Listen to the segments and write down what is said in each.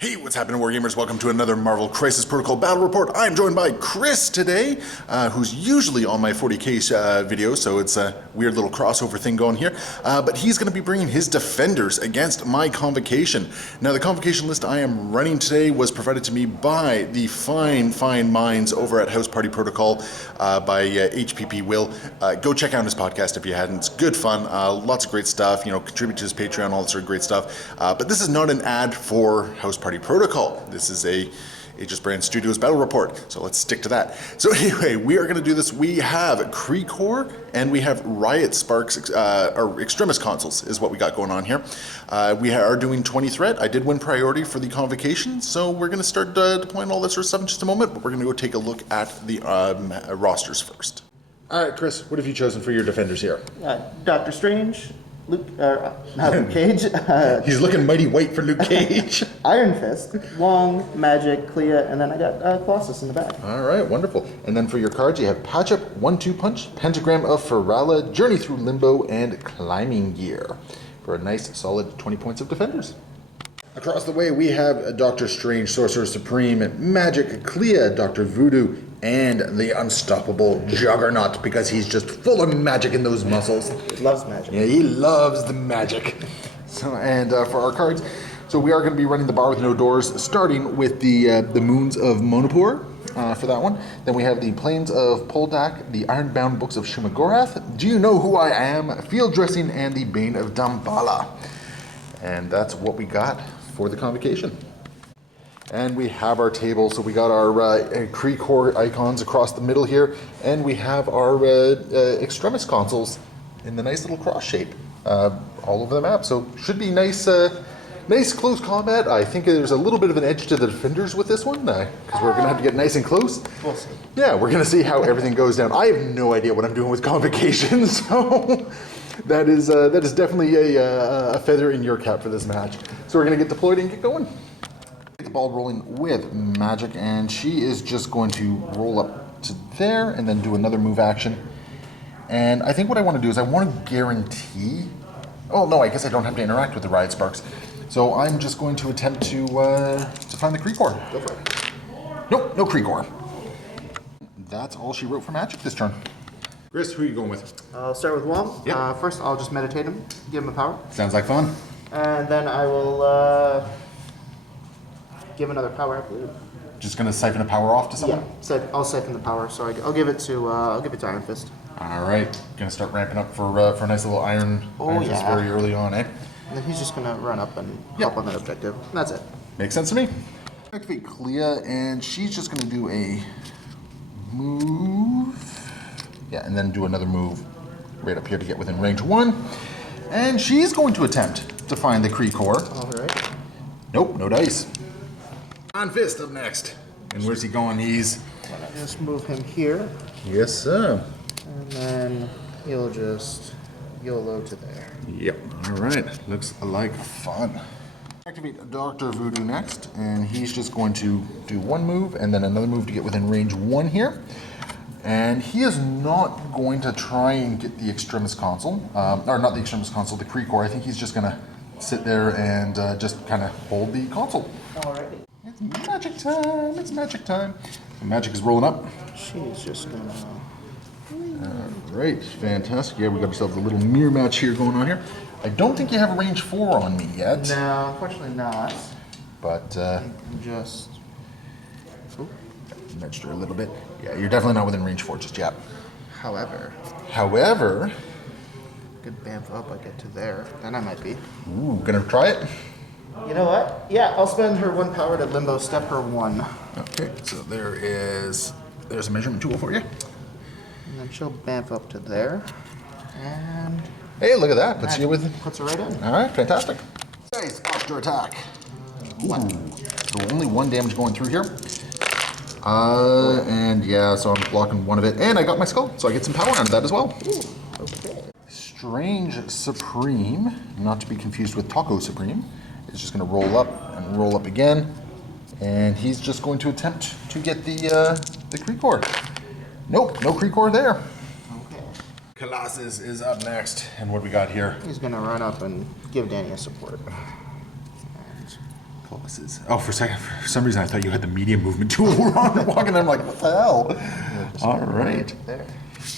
Hey, what's happening, Wargamers? Welcome to another Marvel Crisis Protocol Battle Report. I'm joined by Chris today, who's usually on my 40k video, so it's a weird little crossover thing going here. But he's going to be bringing his Defenders against my Convocation. Now, the Convocation list I am running today was provided to me by the fine minds over at House Party Protocol by HPP Will. Go check out his podcast if you hadn't. It's good fun, lots of great stuff, you know, contribute to his Patreon, all that sort of great stuff. But this is not an ad for House Party Protocol. This is a Aegis Brand Studios battle report, so let's stick to that. So anyway, we are going to do this. We have Kree and we have Riot Sparks, or Extremis consoles is what we got going on here. We are doing 20 threat. I did win priority for the Convocation, so we're going to start deploying all that sort of stuff in just a moment, but we're going to go take a look at the rosters first. All right, Chris, what have you chosen for your Defenders here? Doctor Strange, not Luke Cage. He's looking mighty white for Luke Cage. Iron Fist, Wong, Magic, Clea, and then I got Colossus in the back. All right, wonderful. And then for your cards, you have Patch Up, 1-2 Punch, Pentagram of Ferala, Journey Through Limbo, and Climbing Gear for a nice solid 20 points of Defenders. Across the way, we have Doctor Strange, Sorcerer Supreme, Magic, Clea, Dr. Voodoo, and the unstoppable Juggernaut, because he's just full of magic in those muscles. He loves magic. Yeah, he loves the magic. So, and for our cards, so we are going to be running the Bar with No Doors, starting with the Moons of Monopur for that one. Then we have the Plains of Poldak, the Ironbound Books of Shumagorath, Do You Know Who I Am, Field Dressing, and the Bane of Damballa. And that's what we got for the Convocation. And we have our table, so we got our Kree core icons across the middle here, and we have our Extremis consoles in the nice little cross shape all over the map. So should be nice, nice close combat. I think there's a little bit of an edge to the Defenders with this one, because we're going to have to get nice and close. We'll see. Yeah, we're going to see how everything goes down. I have no idea what I'm doing with Convocation, so that is definitely a feather in your cap for this match. So we're going to get deployed and get going. The ball rolling with Magic, and she is just going to roll up to there and then do another move action. And I think what I want to do is I want to guarantee. Oh no, I guess I don't have to interact with the Riot Sparks. So I'm just going to attempt to find the Kree core. Go for it. Nope, no Kree core. That's all she wrote for Magic this turn. Chris, who are you going with? I'll start with Wong. Yep. First, I'll just meditate him, give him a power, Sounds like fun. and then I will give another power, I believe. Just gonna siphon a power off to someone? Yeah, I'll siphon the power. So I'll give it to Iron Fist. All right, gonna start ramping up for a nice little Iron Fist yeah. very early on, eh? And then he's just gonna run up and help on that objective. And that's it. Makes sense to me. Activate Clea, and she's just gonna do a move. Yeah, and then do another move right up here to get within range 1. And she's going to attempt to find the Kree core. All right. Nope, no dice. Iron Fist up next. And where's he going? He's... I'll just move him here, Yes, sir. and then he'll just YOLO to there. Yep. All right. Looks like fun. Activate Dr. Voodoo next, and he's just going to do one move and then another move to get within range 1 here. And he is not going to try and get the Extremis console, or not the Extremis console, the Kree core. I think he's just going to sit there and just kind of hold the console. Alrighty. It's magic time. It's magic time. The magic is rolling up. She's just gonna. Great, fantastic. Yeah, we got ourselves a little mirror match here going on here. I don't think you have a range 4 on me yet. No, unfortunately not. But I'm just. nudged her a little bit. Yeah, you're definitely not within range 4 just yet. However, good bamf up, I get to there. Then I might be. Ooh, gonna try it? You know what? Yeah, I'll spend her 1 power to limbo step her 1. Okay, so there's a measurement tool for you. And then she'll bamf up to there. And Hey, look at that. Puts you with... puts her right in. All right, fantastic. Nice, extra attack. Ooh, so only 1 damage going through here. And yeah, so I'm blocking 1 of it. And I got my skull, so I get some power out of that as well. Ooh, okay. Strange Supreme, not to be confused with Taco Supreme, is just going to roll up and roll up again. And he's just going to attempt to get the Kree core. Nope, no Kree core there. Okay. Colossus is up next. And what we got here? He's gonna run up and give Danny a support. And Colossus. Oh, for some reason I thought you had the medium movement tool walking. I'm like, what the hell? All right. There.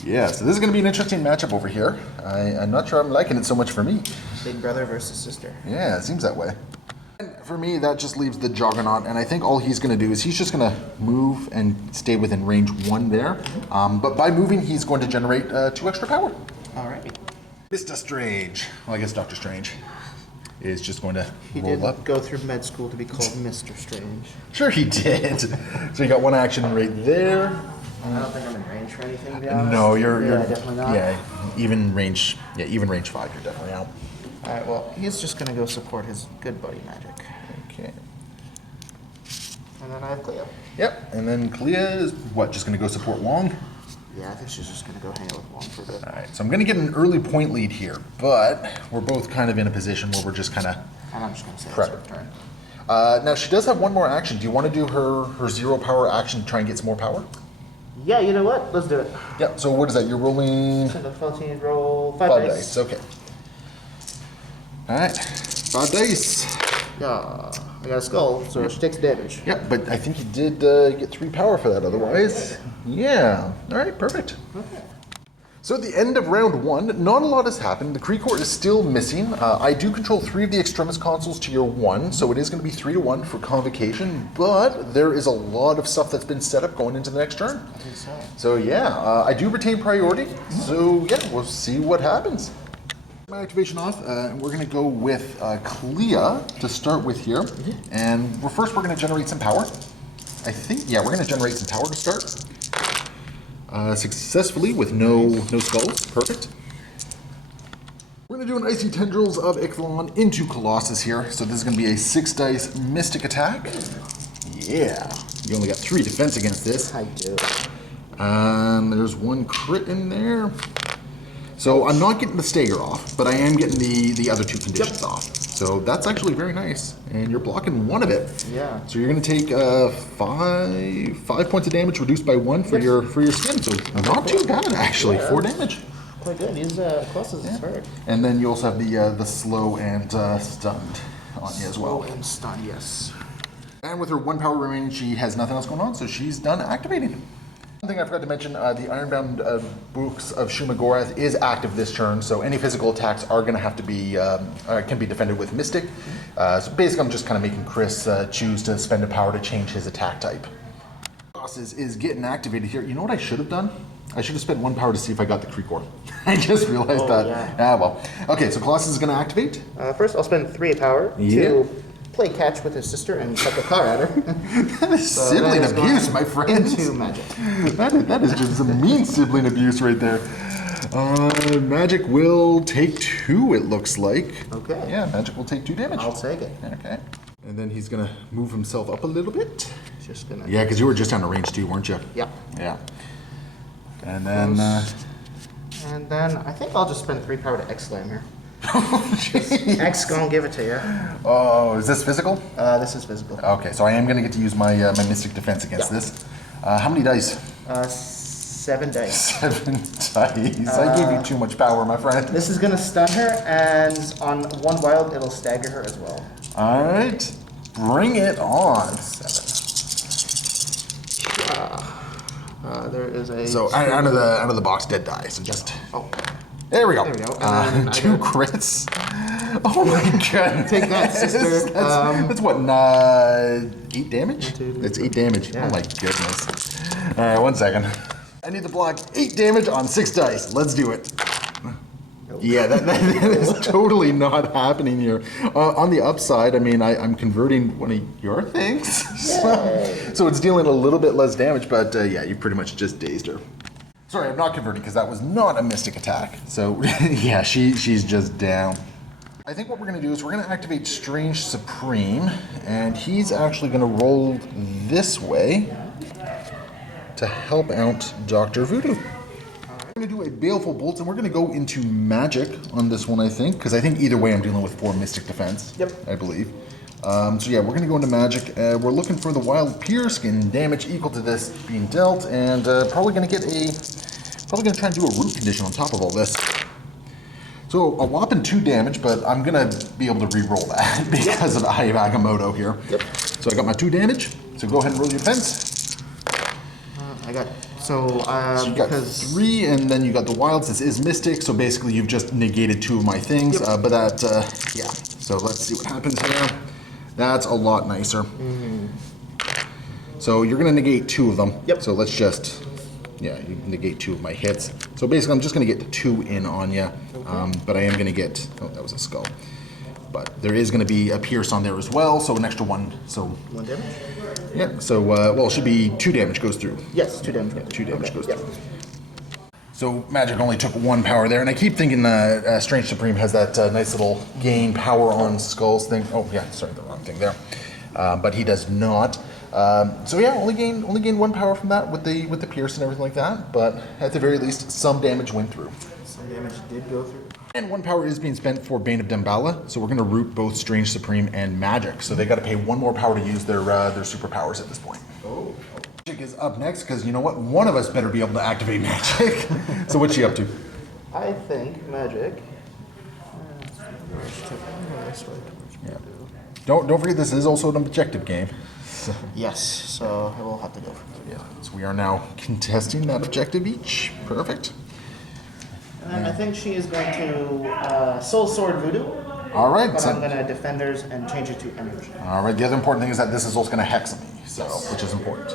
Yeah, so this is going to be an interesting matchup over here. I'm not sure I'm liking it so much for me. Big brother versus sister. Yeah, it seems that way. And for me, that just leaves the Juggernaut, and I think all he's going to do is he's just going to move and stay within range 1 there. But by moving, he's going to generate 2 extra power. All right. Mr. Strange. Well, I guess Dr. Strange is just going to He roll did up. go through med school to be called Mr. Strange. Sure he did. So you got 1 action right there. I don't think I'm in range for anything, to be honest. No, you're definitely not. Yeah, even range 5, you're definitely out. All right, well, he's just going to go support his good buddy Magic. Okay. And then I have Cleo. Yep, and then Clea is what, just going to go support Wong? Yeah, I think she's just going to go hang out with Wong for a bit. All right, so I'm going to get an early point lead here, but we're both kind of in a position where we're just kind of And I'm just going to say Prep. it's her turn. now she does have 1 more action. Do you want to do her 0 power action to try and get some more power? Yeah, you know what? Let's do it. Yep, so what is that? You're rolling So the 14 roll 5 5 dice. dice. Okay. All right, 5 dice. Yeah, I got a skull, so she takes damage. Yep, but I think you did get 3 power for that otherwise. Yeah. All right, perfect. Okay. So at the end of round 1, not a lot has happened. The Kree Court is still missing. I do control 3 of the Extremis consoles to your 1, so it is going to be 3-1 for Convocation, but there is a lot of stuff that's been set up going into the next turn. I think so. So yeah, I do retain priority, so yeah, we'll see what happens. My activation off, and we're going to go with Clea to start with here, and we're going to generate some power. I think, yeah, we're going to generate some power to start. Successfully with no skulls. Perfect. We're going to do an Icy Tendrils of Ixalan into Colossus here. So this is going to be a 6 dice Mystic attack. Yeah. You only got 3 defense against this. I do. There's 1 crit in there. So I'm not getting the stagger off, but I am getting the other 2 conditions off. So that's actually very nice. And you're blocking 1 of it. Yeah. So you're going to take 5 points of damage reduced by 1 for your skin. So not too bad actually. Yeah. 4 damage. Quite good. He's Colossus is hurt. And then you also have the slow and stunned on you as well. And stun, yes. And with her 1 power remaining, she has nothing else going on, so she's done activating. One thing I forgot to mention, the Ironbound Books of Shumagorath is active this turn, so any physical attacks are going to have to be, can be defended with Mystic. So basically I'm just kind of making Chris choose to spend a power to change his attack type. Colossus is getting activated here. You know what I should have done? I should have spent 1 power to see if I got the Kree Core. I just realized that. Yeah. Ah, well. Okay, so Colossus is going to activate. First, I'll spend 3 power to play catch with his sister and chuck a car at her. That is sibling abuse, my friends. Into Magic. That is just some mean sibling abuse right there. Magic will take 2, it looks like. Okay. Yeah, Magic will take 2 damage. I'll take it. Okay. And then he's going to move himself up a little bit. Just gonna. Yeah, because you were just on a range 2, weren't you? Yep. Yeah. And then... And then I think I'll just spend 3 power to X-Slam here. oh, jeez. X gonna give it to you. Oh, is this physical? This is physical. Okay, so I am going to get to use my my Mystic Defense against this. How many dice? 7 dice. 7 dice. I gave you too much power, my friend. This is gonna stun her, and on 1 wild, it'll stagger her as well. All right, bring it on. 7. There is a. So out of the box, dead die. So just there we go. There we go. And then 2 crits. Oh my god! Take that, sister. That's what 8 damage. 1, 2, 3, It's 8 damage. Yeah. Oh my goodness! All right, 1 second. I need to block 8 damage on 6 dice. Let's do it. Yeah, that is totally not happening here. On the upside, I mean, I'm converting one of your things, so it's dealing a little bit less damage. But yeah, you pretty much just dazed her. Sorry, I'm not converting because that was not a Mystic attack. So yeah, she's just down. I think what we're going to do is we're going to activate Sorcerer Supreme, and he's actually going to roll this way to help out Dr. Voodoo. We're going to do a Baleful Bolt, and we're going to go into Magic on this one, I think, because I think either way I'm dealing with 4 Mystic Defense. Yep. I believe. So yeah, we're going to go into Magic. We're looking for the Wild Pierce, getting damage equal to this being dealt, and probably going to try and do a Root Condition on top of all this. So a whopping 2 damage, but I'm gonna be able to re-roll that because of Eye of Agamotto here. Yep. So I got my 2 damage. So go ahead and roll your defense. I got so You got 3, and then you got the wilds. This is Mystic, so basically you've just negated 2 of my things. Yep. But that, yeah. So let's see what happens here. That's a lot nicer. So you're gonna negate 2 of them. Yep. So let's just, yeah, you negate 2 of my hits. So basically I'm just gonna get the 2 in on you. But I am gonna get, oh, that was a skull. But there is gonna be a pierce on there as well, so an extra 1. So 1 damage. yeah. So well, it should be 2 damage goes through. Yes, 2 damage. 2 damage goes Yep. through. So magic only took 1 power there, and I keep thinking Strange Supreme has that nice little gain power on skulls thing. Oh yeah, sorry, the wrong thing there. But he does not. So yeah, only gain 1 power from that with the pierce and everything like that. But at the very least, some damage went through. Some damage did go through. And 1 power is being spent for Bane of Damballa, so we're going to root both Strange Supreme and Magic. So they got to pay 1 more power to use their superpowers at this point. Oh. Magic is up next because you know what? One of us better be able to activate Magic. So what's she up to? I think magic. Yeah. Don't forget this is also an objective game. So, Yes, so I will have to go for it. yeah. So we are now contesting that objective each. Perfect. And I think she is going to Soul Sword Voodoo, All right. but So, I'm going to Defenders and change it to Energy. all right. The other important thing is that this is also going to hex me, so which is important.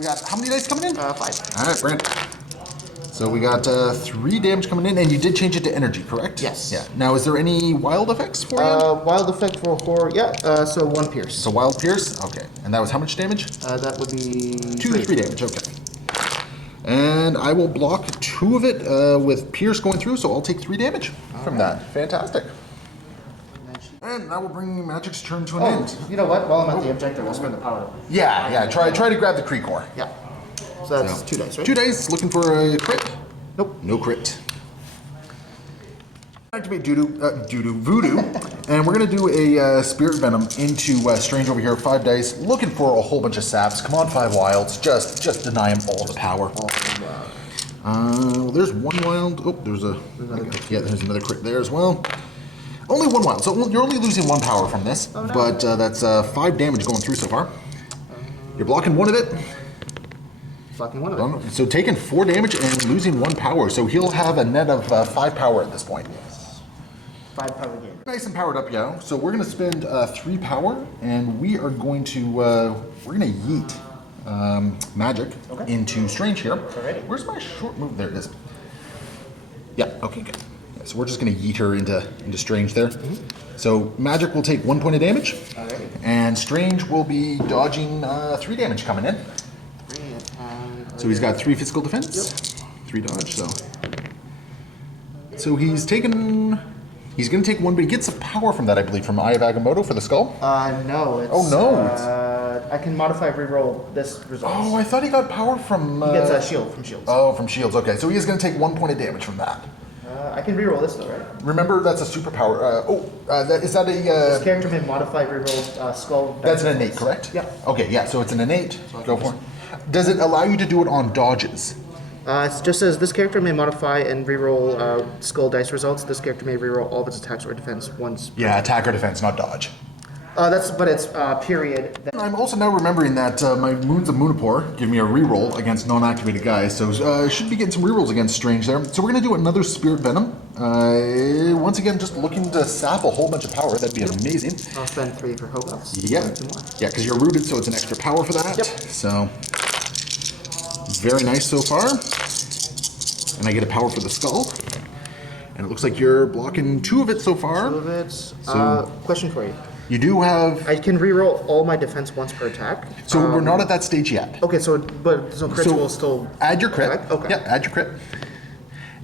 We got how many dice coming in? 5. All right, Brent. So we got 3 damage coming in, and you did change it to energy, correct? Yes. Yeah. Now, is there any wild effects for you? Wild effect for horror, yeah, so 1 pierce. So wild pierce. Okay. And that was how much damage? That would be 3 damage. Okay. And I will block 2 of it with pierce going through, so I'll take 3 damage from that. Fantastic. And that will bring Magic's turn to an end. You know what? While I'm at the objective, I'll spend the power. Yeah. Try to grab the Creekor. Yeah. So that's 2 dice, right? 2 dice. Looking for a crit. Nope. No crit. Activate Voodoo, and we're gonna do a Spirit Venom into Strange over here. 5 dice, looking for a whole bunch of saps. Come on, 5 wilds. Just deny him all the power. Well, there's 1 wild. Oh, there's another crit there as well. Only 1 wild, so you're only losing 1 power from this, but that's 5 damage going through so far. You're blocking 1 of it. Blocking 1 of it. So taking 4 damage and losing 1 power, so he'll have a net of 5 power at this point. 5 power gain. Nice and powered up, yo. So we're gonna spend 3 power, and we are going to we're gonna yeet Magic into Strange here. Alrighty. Where's my short move? There it is. Yeah. Okay. Good. Yeah, so we're just gonna yeet her into Strange there. So Magic will take 1 point of damage, Alrighty. and Strange will be dodging 3 damage coming in. So he's got 3 physical defense, 3 dodge. So he's taken. He's going to take 1, but he gets a power from that, I believe, from Eye of Agamotto for the skull. No, it's... Oh, no, I can modify reroll this result. Oh, I thought he got power from... He gets a shield from shields. Oh, from shields. Okay, so he is going to take 1 point of damage from that. I can reroll this though, right? Remember, that's a superpower. Is that a... This character may modify reroll skull... That's an innate, correct? Yeah. Okay, yeah, so it's an innate. Go for it. Does it allow you to do it on dodges? It just says this character may modify and reroll skull dice results. This character may reroll all of its attacks or defense once. Yeah, attack or defense, not dodge. But it's period. I'm also now remembering that my Moons of Moonapore give me a reroll against non-activated guys, so should be getting some rerolls against Strange there. So we're going to do another Spirit Venom. Once again, just looking to sap a whole bunch of power. That'd be amazing. I'll spend 3 for Hogarths. Yep. Yeah, because you're rooted, so it's an extra power for that. Yep. So, very nice so far. And I get a power for the skull. And it looks like you're blocking 2 of it so far. 2 of it. Question for you. You do have... I can reroll all my defense once per attack. So we're not at that stage yet. Okay, so crits will still... Add your crit. Okay. Yeah, add your crit.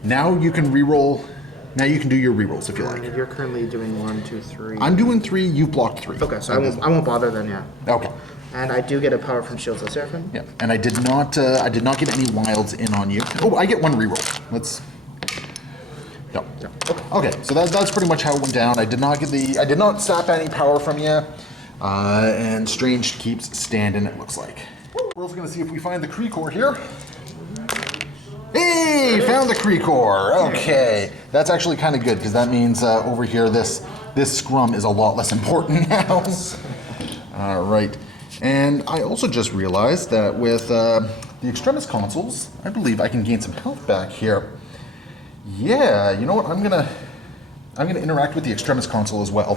Now you can reroll... Now you can do your rerolls if you like. You're currently doing 1, 2, 3. I'm doing 3, you've blocked 3. Okay, so I won't bother then, yeah. Okay. And I do get a power from Shields of Seraphim. Yeah, and I did not get any wilds in on you. Oh, I get 1 reroll. Let's... No. Okay, so that's pretty much how it went down. I did not sap any power from you, and Strange keeps standing, it looks like. We're also gonna see if we find the Creekor here. Hey, found down the Creekor. Okay, that's actually kind of good because that means over here this scrum is a lot less important now. All right, and I also just realized that with the Extremis consoles, I believe I can gain some health back here. Yeah, you know what? I'm gonna interact with the Extremis console as well,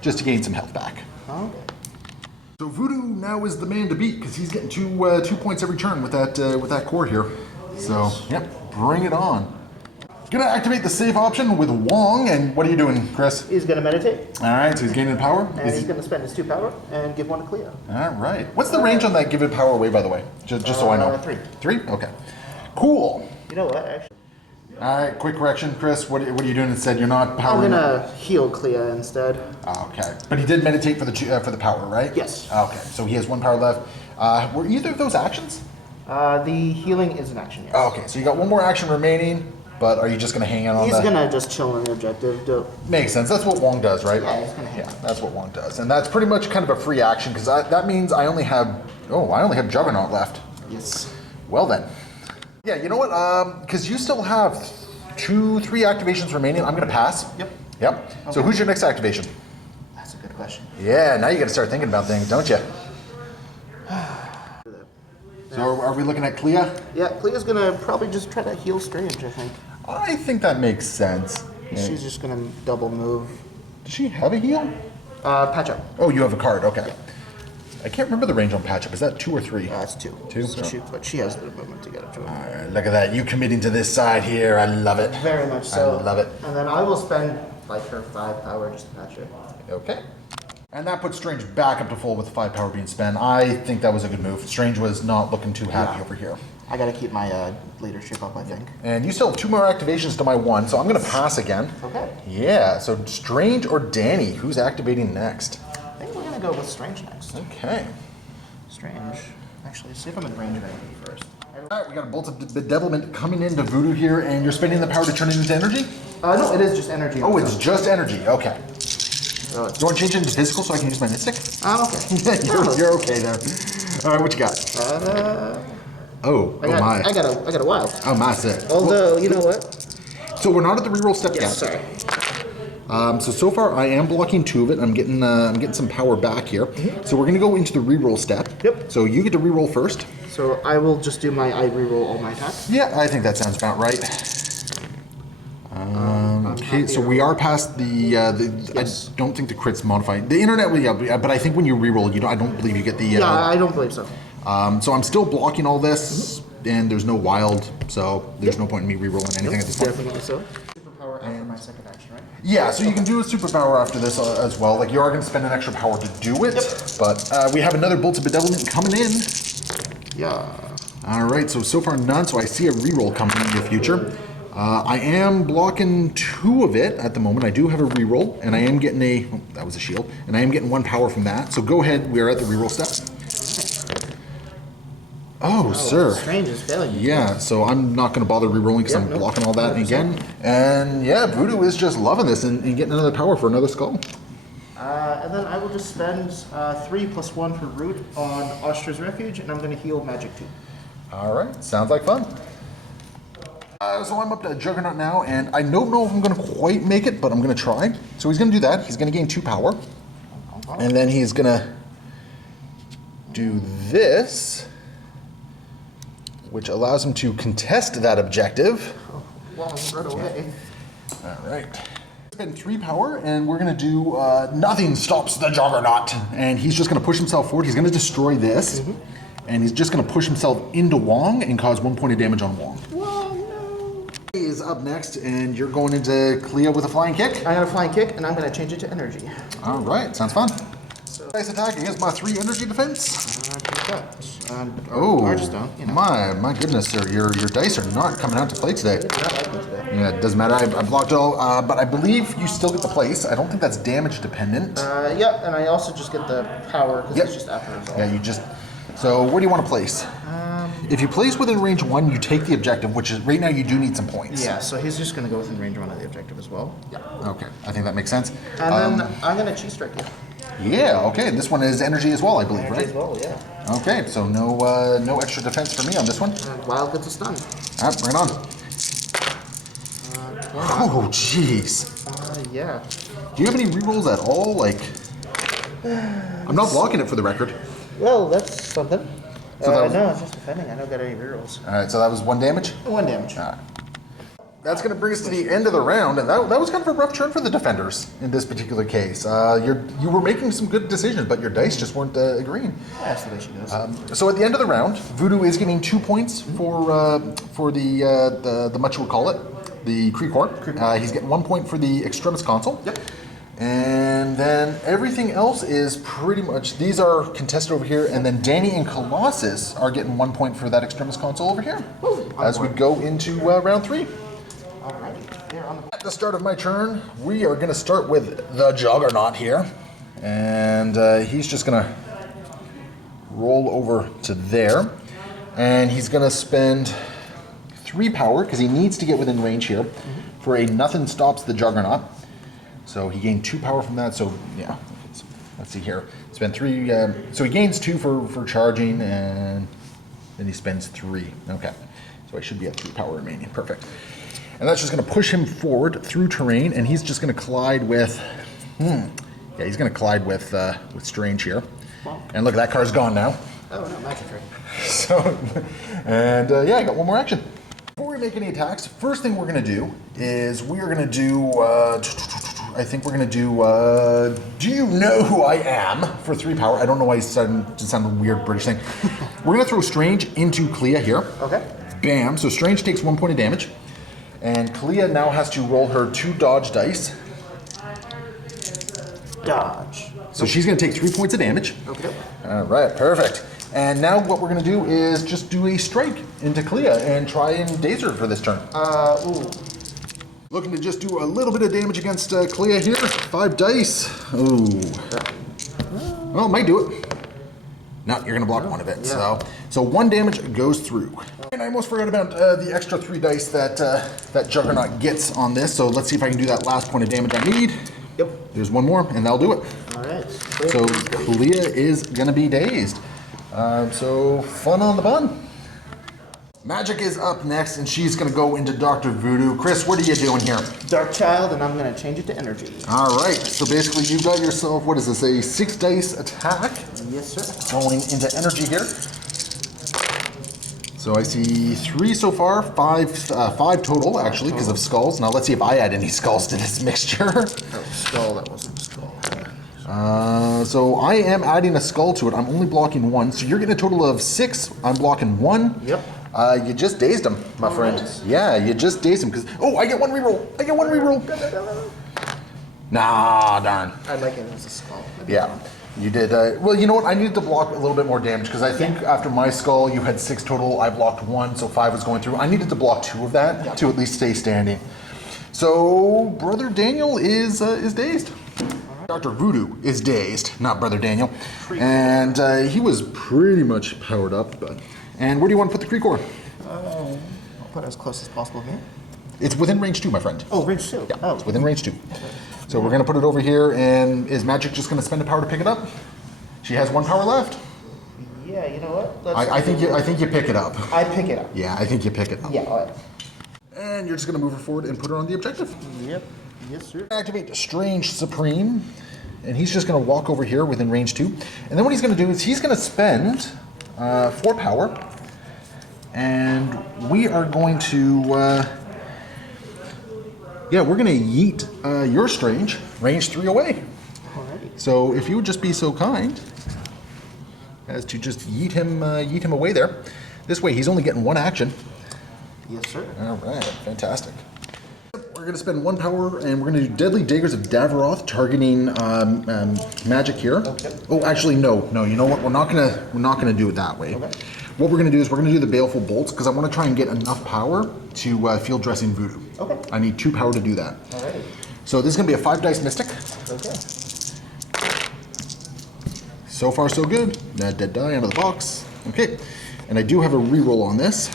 just to gain some health back. Okay. So Voodoo now is the man to beat because he's getting 2 points every turn with that core here. So yep, bring it on. Gonna activate the save option with Wong, and what are you doing, Chris? He's gonna meditate. All right, so he's gaining power. And he's gonna spend his 2 power and give 1 to Cleo. All right. What's the range on that give it power away, by the way? Just so I know. 3. 3? Okay. Cool. You know what? Actually, All right, quick correction, Chris. What are you doing instead? You're not I'm powering. gonna heal Cleo instead. Okay, but he did meditate for the power, right? Yes. Okay, so he has 1 power left. Were either of those actions? The healing is an action, yes. Okay, so you got 1 more action remaining, but are you just gonna hang on? He's gonna just chill on the objective. Makes sense. That's what Wong does, right? Yeah, he's gonna hang Yeah, that's what Wong does, and that's pretty much kind of a free action because that means I only have Juggernaut left. Yes. Well then. Yeah, you know what? Because you still have 2, 3 activations remaining, I'm gonna pass. Yep. Yep. Okay. So who's your next activation? That's a good question. Yeah, now you gotta start thinking about things, don't you? So are we looking at Clea? Yeah, Cleo's gonna probably just try to heal Strange, I think. I think that makes sense. She's just gonna double move. Does she have a heal? Patch up. Oh, you have a card, okay. I can't remember the range on patch up. Is that 2 or 3? It's 2. 2? So but she has the movement to get up to him. Alright, look at that. You committing to this side here. I love it. Very much so. I love it. And then I will spend like her 5 power just to patch her. Okay. And that puts Strange back up to full with the 5 power being spent. I think that was a good move. Strange was not looking too happy over here. I gotta keep my leadership up, I think. And you still have 2 more activations to my 1, so I'm gonna pass again. Okay. Yeah, so Strange or Danny, who's activating next? I think we're gonna go with Strange next. Okay. Strange. Actually, see if I'm in range of anything first. Alright, we got a Bolt of Bedevilment coming into Voodoo here, and you're spending the power to turn it into energy? No, it is just energy. Oh, it's just energy, okay. So it's... You want to change it into physical so I can use my Mystic? okay. you're okay there. Alright, what you got? I got a wild. Oh my set. Although, you know what? So we're not at the reroll step yet. Yes, sorry. So far I am blocking 2 of it. I'm getting some power back here. So we're gonna go into the reroll step. Yep. So you get to reroll first. So I will just do I reroll all my attacks. Yeah, I think that sounds about right. Okay, so we are past the. Yes. I don't think the crits modify. The internet will, yeah, but I think when you reroll, I don't believe you get the. Yeah, I don't believe so. So I'm still blocking all this, and there's no wild, so there's no point in me rerolling anything at this point. Definitely so. Superpower after my second action, right? Yeah, so you can do a superpower after this as well. Like you are going to spend an extra power to do it, but we have another Bolt of Bedevilment coming in. Yeah. All right, so far none. So I see a reroll coming in the future. I am blocking 2 of it at the moment. I do have a reroll, and I am getting that was a shield, and I am getting 1 power from that. So go ahead, we are at the reroll step. Oh, sir. Strange is failing. Yeah, so I'm not going to bother re-rolling because I'm blocking all that 100%. Again. And yeah, Voodoo is just loving this and getting another power for another skull. And then I will just spend 3 + 1 for root on Austra's Refuge, and I'm going to heal Magic 2. All right, sounds like fun. So I'm up to Juggernaut now, and I don't know if I'm going to quite make it, but I'm going to try. So he's going to do that. He's going to gain 2 power. And then he's going to do this, which allows him to contest that objective. Well, right away. All right. Spend 3 power, and we're going to do Nothing Stops the Juggernaut. And he's just going to push himself forward. He's going to destroy this, and he's just going to push himself into Wong and cause 1 point of damage on Wong. Whoa, no. He is up next, and you're going into Cleo with a flying kick. I got a flying kick, and I'm going to change it to energy. All right, sounds fun. Nice attack against my 3 energy defense. Archstone, you know. My goodness, sir, your dice are not coming out to play today. Yeah, it doesn't matter. I blocked all, but I believe you still get the place. I don't think that's damage dependent. Yeah, and I also just get the power because it's just after resolve. Yeah, you just. So where do you want to place? If you place within range 1, you take the objective, which is right now you do need some points. Yeah, so he's just going to go within range 1 of the objective as well. Yeah. Okay, I think that makes sense. And then I'm going to cheat strike you. Yeah, okay. This one is energy as well, I believe, Energy right? as well, yeah. Okay, so no extra defense for me on this one. And Wild gets a stun. All right, bring it on. Oh, jeez. Yeah. Do you have any rerolls at all? Like, I'm not blocking it for the record. Well, that's something. So that was- No, it's just defending. I don't get any rerolls. All right, so that was 1 damage. 1 damage. All right. That's going to bring us to the end of the round, and that was kind of a rough turn for the defenders in this particular case. You were making some good decisions, but your dice just weren't agreeing. That's the way she goes. So at the end of the round, Voodoo is getting 2 points for the much we'll call it, the Creekor. He's getting 1 point for the Extremis console. Yep. And then everything else is pretty much, these are contested over here, and then Danny and Colossus are getting 1 point for that Extremis console over here. As we go into round 3. At the start of my turn, we are going to start with the Juggernaut here. And he's just going to roll over to there. And he's going to spend 3 power, because he needs to get within range here, for a Nothing Stops the Juggernaut. So he gained 2 power from that. So yeah, let's see here. Spend 3. So he gains 2 for charging, and then he spends 3. Okay, so I should be at 3 power remaining. Perfect. And that's just going to push him forward through terrain, and he's just going to collide with. Yeah, he's going to collide with Strange here. And look, that card's gone now. Oh no, magic trick. So, and yeah, I got 1 more action. Before we make any attacks, first thing we're going to do is we are going to do. I think we're going to do. Do you know who I am for 3 power? I don't know why it sounded a weird British thing. We're going to throw Strange into Clea here. Okay. Bam. So Strange takes 1 point of damage. And Clea now has to roll her 2 dodge dice. Dodge. So she's going to take 3 points of damage. Okay. All right, perfect. And now what we're going to do is just do a strike into Clea and try and daze her for this turn. Ooh. Looking to just do a little bit of damage against Clea here. 5 dice. Ooh. Well, it might do it. No, you're going to block 1 of it. Yeah. So 1 damage goes through. And I almost forgot about the extra 3 dice that Juggernaut gets on this. So let's see if I can do that last point of damage I need. Yep. There's 1 more, and that'll do it. All right. So Clea is going to be dazed. So fun on the bun. Magic is up next, and she's going to go into Dr. Voodoo. Chris, what are you doing here? Dark Child, and I'm going to change it to energy. All right. So basically, you got yourself, what is this, a 6 dice attack? Yes, sir. Going into energy here. So I see 3 so far, 5 total actually because of skulls. Now let's see if I add any skulls to this mixture. Oh, skull. That wasn't a skull. So I am adding a skull to it. I'm only blocking 1. So you're getting a total of 6. I'm blocking 1. Yep. You just dazed him, my friend. Nice. Yeah, you just dazed him because I get 1 reroll. I get 1 reroll. Nah, darn. I like it as a skull. Yeah. You did. Well, you know what? I needed to block a little bit more damage because I think after my skull, you had 6 total. I blocked 1, so 5 was going through. I needed to block 2 of that to at least stay standing. So, Brother Daniel is dazed. Dr. Voodoo is dazed, not Brother Daniel. And he was pretty much powered up. And where do you want to put the Creekor? I'll put it as close as possible here. It's within range 2, my friend. Oh, range 2. Yeah, Oh. it's within range 2. So we're going to put it over here, and is Magic just going to spend a power to pick it up? She has 1 power left. Yeah, you know what? I think you pick it up. I pick it up. Yeah, I think you pick it up. Yeah, all right. And you're just going to move her forward and put her on the objective. Yep. Yes, sir. Activate Strange Supreme, and he's just going to walk over here within range 2. And then what he's going to do is he's going to spend 4 power, and we are going to... yeah, we're going to yeet your Strange range 3 away. Alrighty. So if you would just be so kind as to just yeet him away there. This way he's only getting 1 action. Yes, sir. All right, fantastic. We're going to spend 1 power, and we're going to do Deadly Daggers of Davaroth, targeting Magic here. Okay. Oh, actually, no. You know what? We're not gonna do it that way. Okay. What we're going to do is we're going to do the Baleful Bolts because I want to try and get enough power to field dressing Voodoo. Okay. I need 2 power to do that. Alrighty. So this is going to be a 5 dice Mystic. Okay. So far, so good. That dead die out of the box. Okay. And I do have a reroll on this.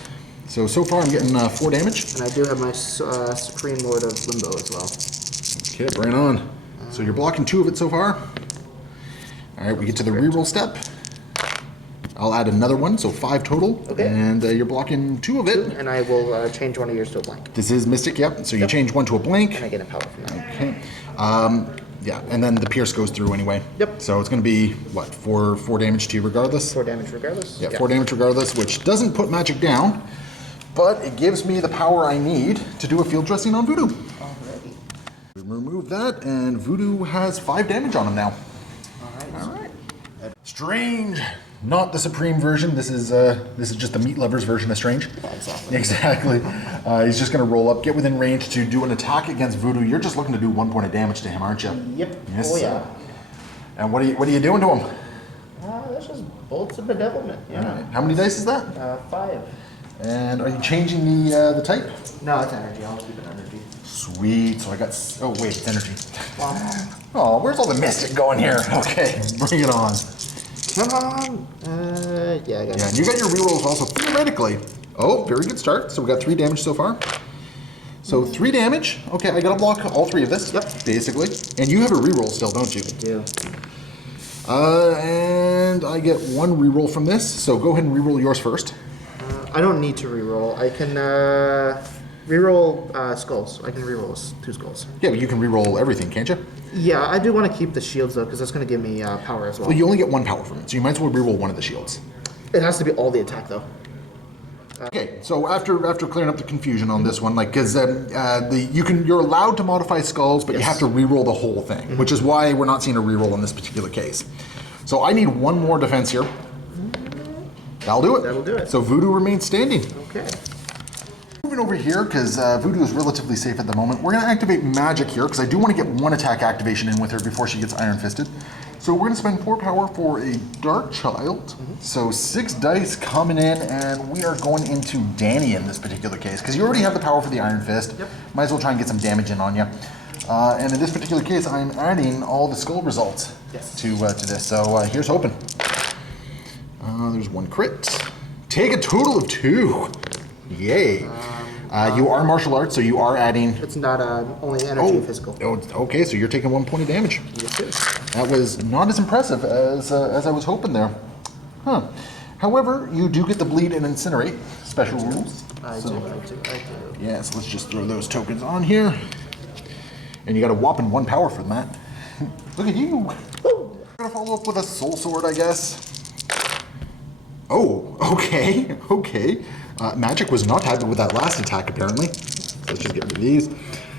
So far I'm getting 4 damage. And I do have my Supreme Lord of Limbo as well. Okay, bring it on. So you're blocking 2 of it so far. All right, we get to the reroll step. I'll add another one, so 5 total. Okay. And you're blocking 2 of it. And I will change one of yours to a blank. This is Mystic, yep. So you change 1 to a blank. And I get a power from that. Okay. Yeah, and then the pierce goes through anyway. Yep. So it's going to be, what, 4 damage to you regardless? 4 damage regardless? Yeah, 4 damage regardless, which doesn't put magic down, but it gives me the power I need to do a field dressing on Voodoo. Alrighty. We remove that, and Voodoo has 5 damage on him now. Alright. Strange. Not the Supreme version. This is just the Meat Lovers version of Strange. Exactly. Exactly. He's just going to roll up, get within range to do an attack against Voodoo. You're just looking to do 1 point of damage to him, aren't you? Yep. Yes. Oh yeah. And what are you doing to him? That's just bolts of bedevilment. Yeah. All right. How many dice is that? 5. And are you changing the type? No, it's energy. I'll keep it energy. Sweet. So I got. Oh wait, it's energy. Wow. Oh, where's all the mystic going here? Okay, bring it on. Come on. Yeah, I got Yeah, it. and you got your rerolls also theoretically. Oh, very good start. So we got 3 damage so far. So 3 damage. Okay, I gotta block all 3 of this. Yep. Basically. And you have a reroll still, don't you? Do. And I get 1 reroll from this. So go ahead and reroll yours first. I don't need to reroll. I can reroll skulls. I can reroll 2 skulls. Yeah, but you can reroll everything, can't you? Yeah, I do want to keep the shields though, because that's going to give me power as well. Well, you only get 1 power from it, so you might as well reroll 1 of the shields. It has to be all the attack though. Okay, so after clearing up the confusion on this one, like, because you're allowed to modify skulls, but you have to reroll the whole thing, which is why we're not seeing a reroll in this particular case. So I need 1 more defense here. That'll do it. That'll do it. So Voodoo remains standing. Okay. Moving over here, because Voodoo is relatively safe at the moment, we're going to activate magic here, because I do want to get 1 attack activation in with her before she gets Iron Fisted. So we're going to spend 4 power for a Dark Child. So 6 dice coming in, and we are going into Danny in this particular case, because you already have the power for the Iron Fist. Yep. Might as well try and get some damage in on you. And in this particular case, I'm adding all the skull results to this. So here's hoping. There's 1 crit. Take a total of 2. Yay. You are martial arts, so you are adding... It's not only energy and physical. Oh, okay, so you're taking 1 point of damage. Yes, it is. That was not as impressive as I was hoping there. Huh. However, you do get the bleed and incinerate. Special rules. I do. Yeah, so let's just throw those tokens on here. And you got a whopping 1 power from that. Look at you. I'm gonna follow up with a soul sword, I guess. Oh, okay, okay. Magic was not happy with that last attack, apparently. Let's just get rid of these. So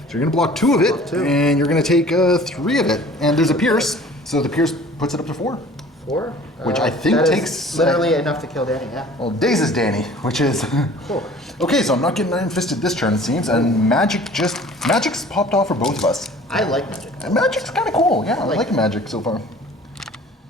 you're going to block 2 of it, and you're going to take 3 of it. And there's a pierce, so the pierce puts it up to 4. 4? Which I think that takes... is literally enough to kill Danny, yeah. Well, dazes Danny, which is... 4. Okay, so I'm not getting Iron Fisted this turn, it seems, and Magic's popped off for both of us. I like magic. And Magic's kind of cool, yeah, I like Magic so far.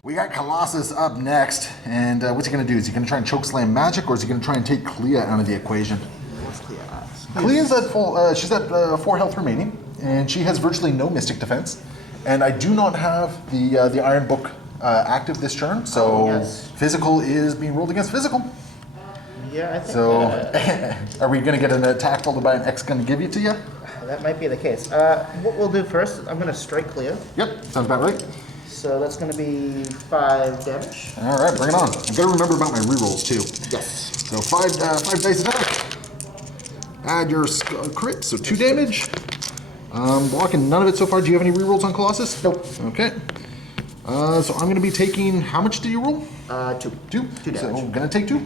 We got Colossus up next, and what's he going to do? Is he going to try and chokeslam Magic, or is he going to try and take Clea out of the equation? What's Clea at? Clea's at full, she's at 4 health remaining, and she has virtually no Mystic defense. And I do not have the Iron Book active this turn, so Physical is being rolled against Physical. Yeah, I think So, are we going to get an attack followed by an X going to give it to you? that might be the case. What we'll do first, I'm going to strike Clea. Yep, sounds about right. So that's going to be 5 damage. All right, bring it on. I've got to remember about my rerolls too. Yes. So 5 dice attack. Add your crit, so 2 damage. Blocking none of it so far. Do you have any rerolls on Colossus? Nope. Okay. So I'm going to be taking, how much do you roll? 2. 2. 2 damage. So I'm going to take 2.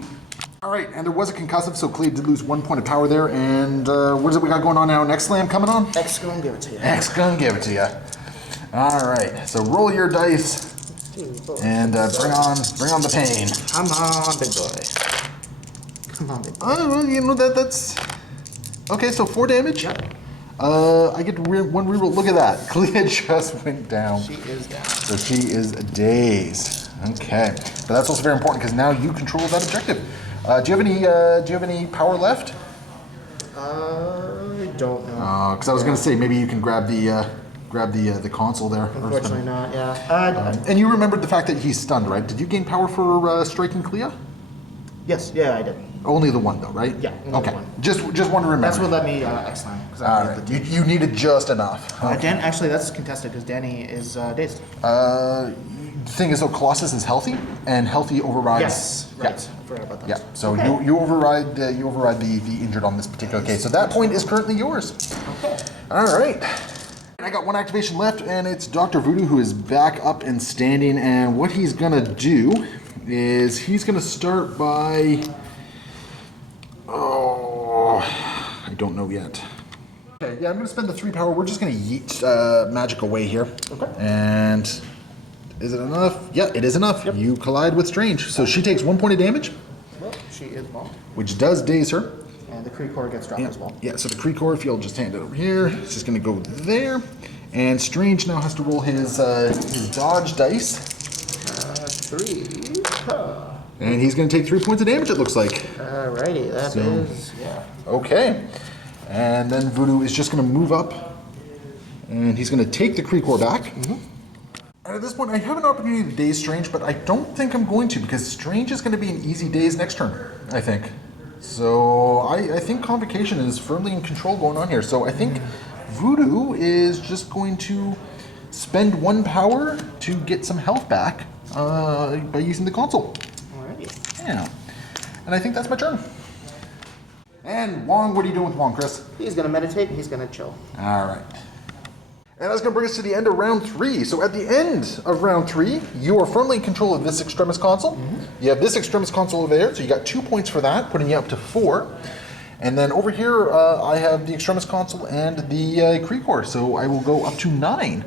All right, and there was a concussive, so Clea did lose 1 point of power there. And what is it we got going on now? Next slam coming on? X going to give it to you. X gonna give it to you. All right, so roll your dice and bring on the pain. Come on, big boy. Come on, big boy. Oh, well, you know that's okay. So 4 damage. Yep. I get 1 reroll. Look at that. Clea just went down. She is down. So she is dazed. Okay, but that's also very important because now you control that objective. Do you have any power left? I don't know. Because I was gonna say maybe you can grab the console there. Unfortunately not, yeah. And you remembered the fact that he's stunned, right? Did you gain power for striking Clea? Yes, yeah, I did. Only the 1 though, right? Yeah, only okay. the 1. Just want to remember. That's what let me X-Line. All right. You needed just enough. Dan, actually, that's contested because Danny is dazed. thing is, though, Colossus is healthy, and healthy overrides. Yes, right. I forgot about that. Yeah. So Okay. you override the injured on this particular case. So that point is currently yours. Okay. All right. I got one activation left, and it's Dr. Voodoo, who is back up and standing. And what he's gonna do is he's gonna start by. Oh, I don't know yet. Okay, yeah, I'm gonna spend the 3 power. We're just gonna yeet magic away here. Okay. And is it enough? Yeah, it is enough. Yep. You collide with Strange. So she takes 1 point of damage, Well, she is bombed. which does daze her. And the Kree core gets dropped as well. Yeah, so the Kree core, if you'll just hand it over here, it's just gonna go there. And Strange now has to roll his dodge dice. 3. And he's gonna take 3 points of damage, it looks like. Alrighty, that is, yeah. Okay. And then Voodoo is just gonna move up, and he's gonna take the Kree core back. And at this point, I have an opportunity to daze Strange, but I don't think I'm going to, because Strange is gonna be an easy daze next turn, I think. So I think Convocation is firmly in control going on here. So I think Voodoo is just going to spend 1 power to get some health back by using the console. Alrighty. Yeah. And I think that's my turn. And Wong, what are you doing with Wong, Chris? He's gonna meditate and he's gonna chill. All right. And that's going to bring us to the end of round 3. So at the end of round 3, you are firmly in control of this Extremis console. You have this Extremis console over there, so you got 2 points for that, putting you up to 4. And then over here, I have the Extremis console and the Kree core, so I will go up to 9.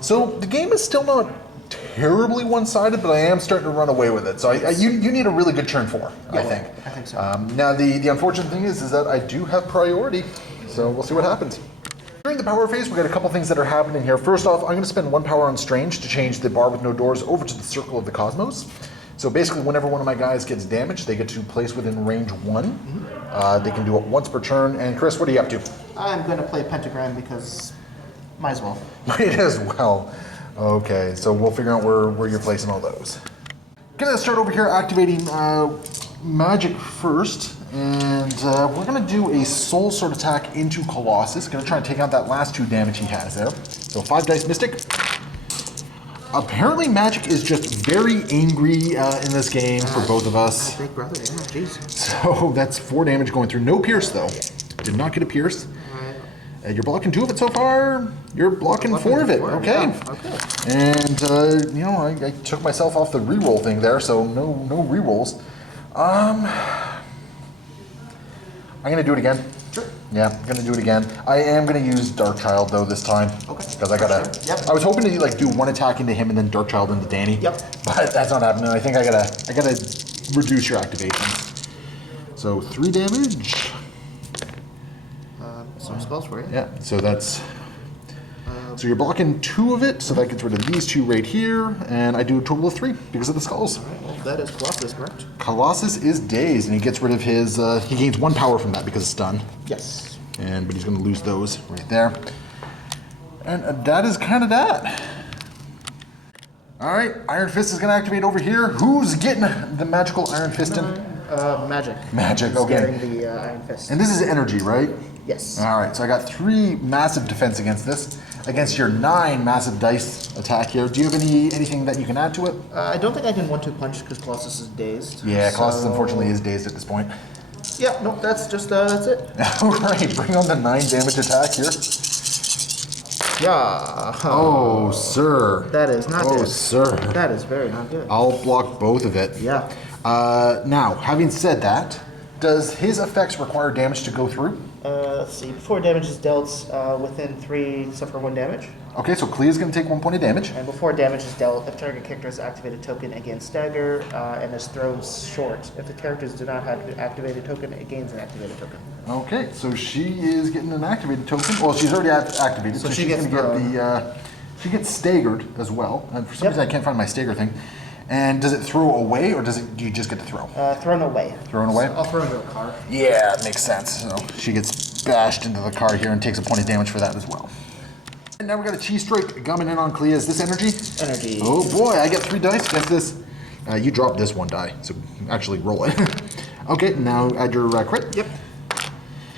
So the game is still not terribly one-sided, but I am starting to run away with it. So you need a really good turn 4, I think. I think so. Now the unfortunate thing is that I do have priority, so we'll see what happens. During the power phase, we got a couple things that are happening here. First off, I'm going to spend 1 power on Strange to change the bar with no doors over to the Circle of the Cosmos. So basically, whenever one of my guys gets damaged, they get to place within range 1. They can do it once per turn. And Chris, what are you up to? I'm gonna play Pentagram because might as well. Might as well. Okay, so we'll figure out where you're placing all those. Gonna start over here activating magic first. And we're going to do a Soul Sword attack into Colossus. Going to try and take out that last 2 damage he has there. So 5 dice Mystic. Apparently Magic is just very angry in this game for both of us. Big brother, yeah, jeez. So that's 4 damage going through. No Pierce though. Did not get a Pierce. You're blocking 2 of it so far. You're blocking 4 of it. Okay. Yeah, okay. And, I took myself off the reroll thing there, so no rerolls. I'm going to do it again. Sure. Yeah, I'm going to do it again. I am going to use Darkchild, though, this time. Okay. Because I got to... Sure. Yep. I was hoping to, do 1 attack into him and then Darkchild into Danny. Yep. But that's not happening. I think I gotta reduce your activation. So 3 damage. Some spells for you. Yeah, so that's... So you're blocking 2 of it, so that gets rid of these 2 right here, and I do a total of 3 because of the skulls. All right, well, that is Colossus, correct? Colossus is dazed, and he gets rid of his... he gains 1 power from that because it's stun. Yes. But he's going to lose those right there. And that is kind of that. All right, Iron Fist is going to activate over here. Who's getting the magical Iron Fist in? Magic. Magic, okay. Getting the Iron Fist. And this is energy, right? Yes. All right, so I got 3 massive defense against this. Against your 9 massive dice attack here. Do you have anything that you can add to it? I don't think I can 1-2 punch because Colossus is dazed. Yeah, Colossus unfortunately is dazed at this point. Yeah, no, that's just, that's it. All right, bring on the 9 damage attack here. Yeah. Oh, sir. That is not good. Oh, sir. That is very not good. I'll block both of it. Yeah. Now, having said that, does his effects require damage to go through? Let's see. Before damage is dealt, within 3, suffer 1 damage. Okay, so Clea's going to take 1 point of damage. And before damage is dealt, if target character has activated token, it gains stagger and is thrown short. If the characters do not have an activated token, it gains an activated token. Okay, so she is getting an activated token. Well, she's already activated, so she's going to get the... she gets staggered as well. And for some reason, I can't find my stagger thing. And does it throw away, or do you just get to throw? Thrown away. Thrown away? So I'll throw into a car. Yeah, it makes sense. So she gets bashed into the car here and takes a point of damage for that as well. And now we got a cheese strike coming in on Clea. Is this energy? Energy. Oh boy, I get 3 dice against this. You dropped this 1 die, so actually roll it. Okay, now add your crit. Yep.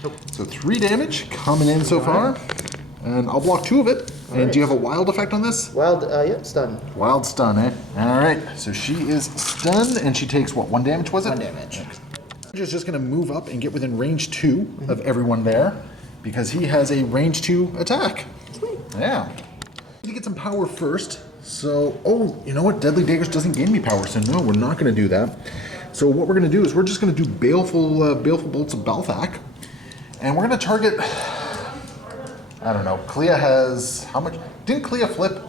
Nope. So 3 damage coming in so far. And I'll block 2 of it. And do you have a wild effect on this? Wild, yep, stun. Wild stun, eh? All right, so she is stunned, and she takes, what, 1 damage, was it? 1 damage. She's just going to move up and get within range 2 of everyone there, because he has a range 2 attack. Sweet. Yeah. Need to get some power first. So, oh, you know what? Deadly Daggers doesn't gain me power, so no, we're not going to do that. So what we're going to do is we're just going to do Baleful Bolts of Balthak, and we're going to target, I don't know, Clea has, how much? Didn't Clea flip?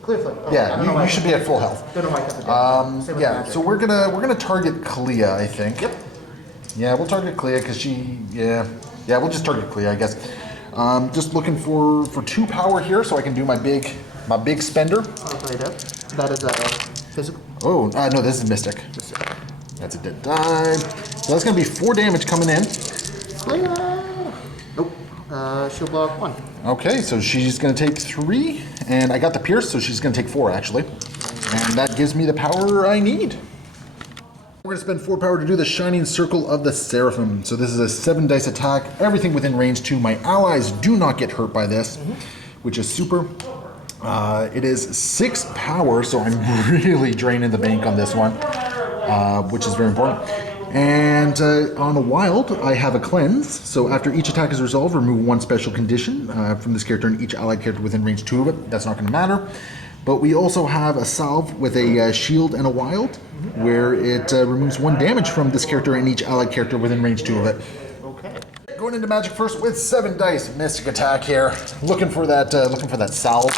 Clear flip. Oh, Yeah, you should be at full health. Don't know why I kept it down. Same with Yeah, magic. so we're gonna target Clea, I think. Yep. Yeah, we'll target Clea because she, yeah, we'll just target Clea, I guess. Just looking for 2 power here, so I can do my big spender. I'll play it up. That is physical. Oh, no, this is Mystic. That's a dead die. So that's gonna be 4 damage coming in. Nope. She'll block 1. Okay, so she's gonna take 3, and I got the pierce, so she's gonna take 4 actually, and that gives me the power I need. We're gonna spend 4 power to do the Shining Circle of the Seraphim. So this is a 7 dice attack, everything within range 2. My allies do not get hurt by this, which is super. It is 6 power, so I'm really draining the bank on this one, which is very important. And on a wild, I have a cleanse. So after each attack is resolved, remove 1 special condition from this character and each allied character within range 2 of it. That's not going to matter. But we also have a salve with a shield and a wild, where it removes 1 damage from this character and each allied character within range 2 of it. Okay. Going into magic first with 7 dice, Mystic attack here. Looking for that salve.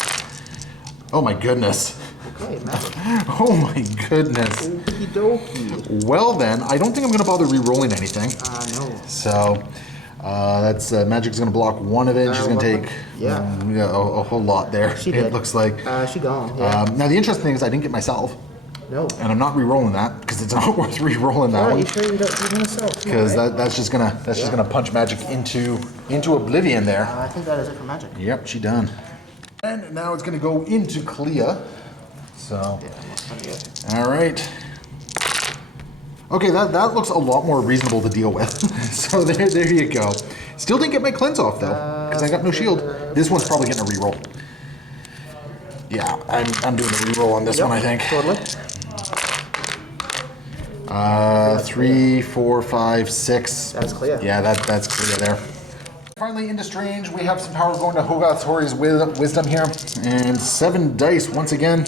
Oh my goodness. Okay, magic. Oh my goodness. Okie dokie. Well then, I don't think I'm going to bother re-rolling anything. No. So that's Magic's going to block 1 of it. She's going to take a whole lot there. She It did. looks like. She gone. Yeah. Now the interesting thing is I didn't get my salve, No. and I'm not re-rolling that because it's not worth re-rolling that Alright, one you sure you don't want to sell? because that's just gonna punch Magic into oblivion there. I think that is it for magic. Yep, she done. And now it's going to go into Clea. So, Yeah, almost done yet. all right. Okay, that looks a lot more reasonable to deal with. So there you go. Still didn't get my cleanse off though, because I got no shield. This one's probably getting a reroll. Yeah, I'm doing a reroll on this one, I think. Totally. 3, 4, 5, 6. That's Clea. Yeah, that's Clea there. Finally, into Strange, we have some power going to Hogarth Hori's Wisdom here. And 7 dice once again.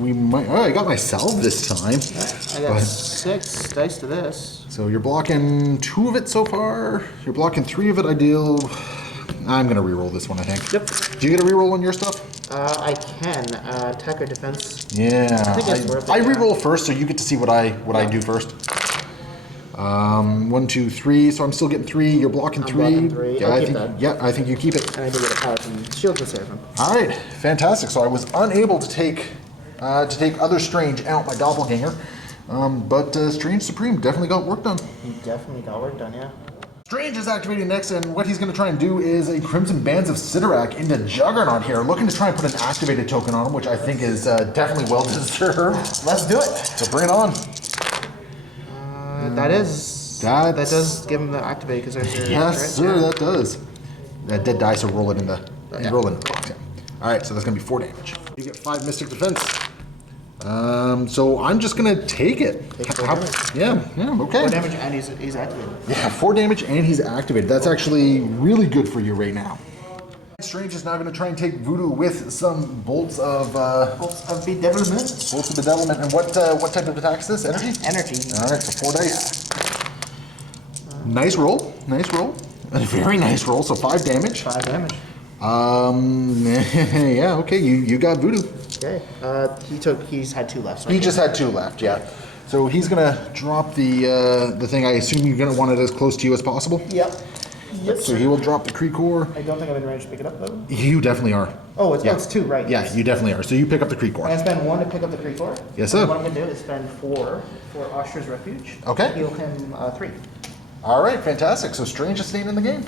We might. Oh, I got my salve this time. I got 6 dice to this. So you're blocking 2 of it so far. You're blocking 3 of it. I'm going to reroll this one, I think. Yep. Do you get a reroll on your stuff? I can. Attack or defense. Yeah. I think that's worth it, I yeah. reroll first, so you get to see what I do first. 1, 2, 3. So I'm still getting 3. You're blocking 3. blocking 3. Yeah, I'll I keep think. that. Yeah, I think you keep it. And I do get a power from Shield of Seraphim. All right, fantastic. So I was unable to take other Strange out my doppelganger, but Strange Supreme definitely got work done. He definitely got work done, yeah. Strange is activating next, and what he's going to try and do is a Crimson Bands of Sidorak into Juggernaut here, looking to try and put an activated token on him, which I think is definitely well deserved. Let's do it. So bring it on. That does give him the activate because there's your Yes, right? sir, Yeah. that does. That dead dice will roll it in the roll in the box. Yeah. All right, so that's going to be 4 damage. You get 5 Mystic Defense. So I'm just going to take it. Take 4 damage. Yeah, okay. 4 damage and he's activated. Yeah, 4 damage and he's activated. That's actually really good for you right now. Strange is now going to try and take Voodoo with some bolts of Bolts of Bedevilment. bolts of bedevilment. And what type of attack is this? Energy. Energy. All right, so 4 dice. Nice roll. A very nice roll. So 5 damage. 5 damage. Yeah. Okay. You got Voodoo. Okay. He's had 2 left. So He just had 2 left. Yeah. So he's gonna drop the thing. I assume you're gonna want it as close to you as possible. Yep. Yes, So he will drop the Creekor. I don't think I'm in range to pick it up though. You definitely are. Oh, it's 2, right? Yeah, you definitely are. So you pick up the I'm Creekor. gonna spend 1 to pick up the Creekor. Yes, sir. And what I'm gonna do is spend 4 for Osher's Refuge. Okay. Heal him 3. All right, fantastic. So Strange is staying in the game.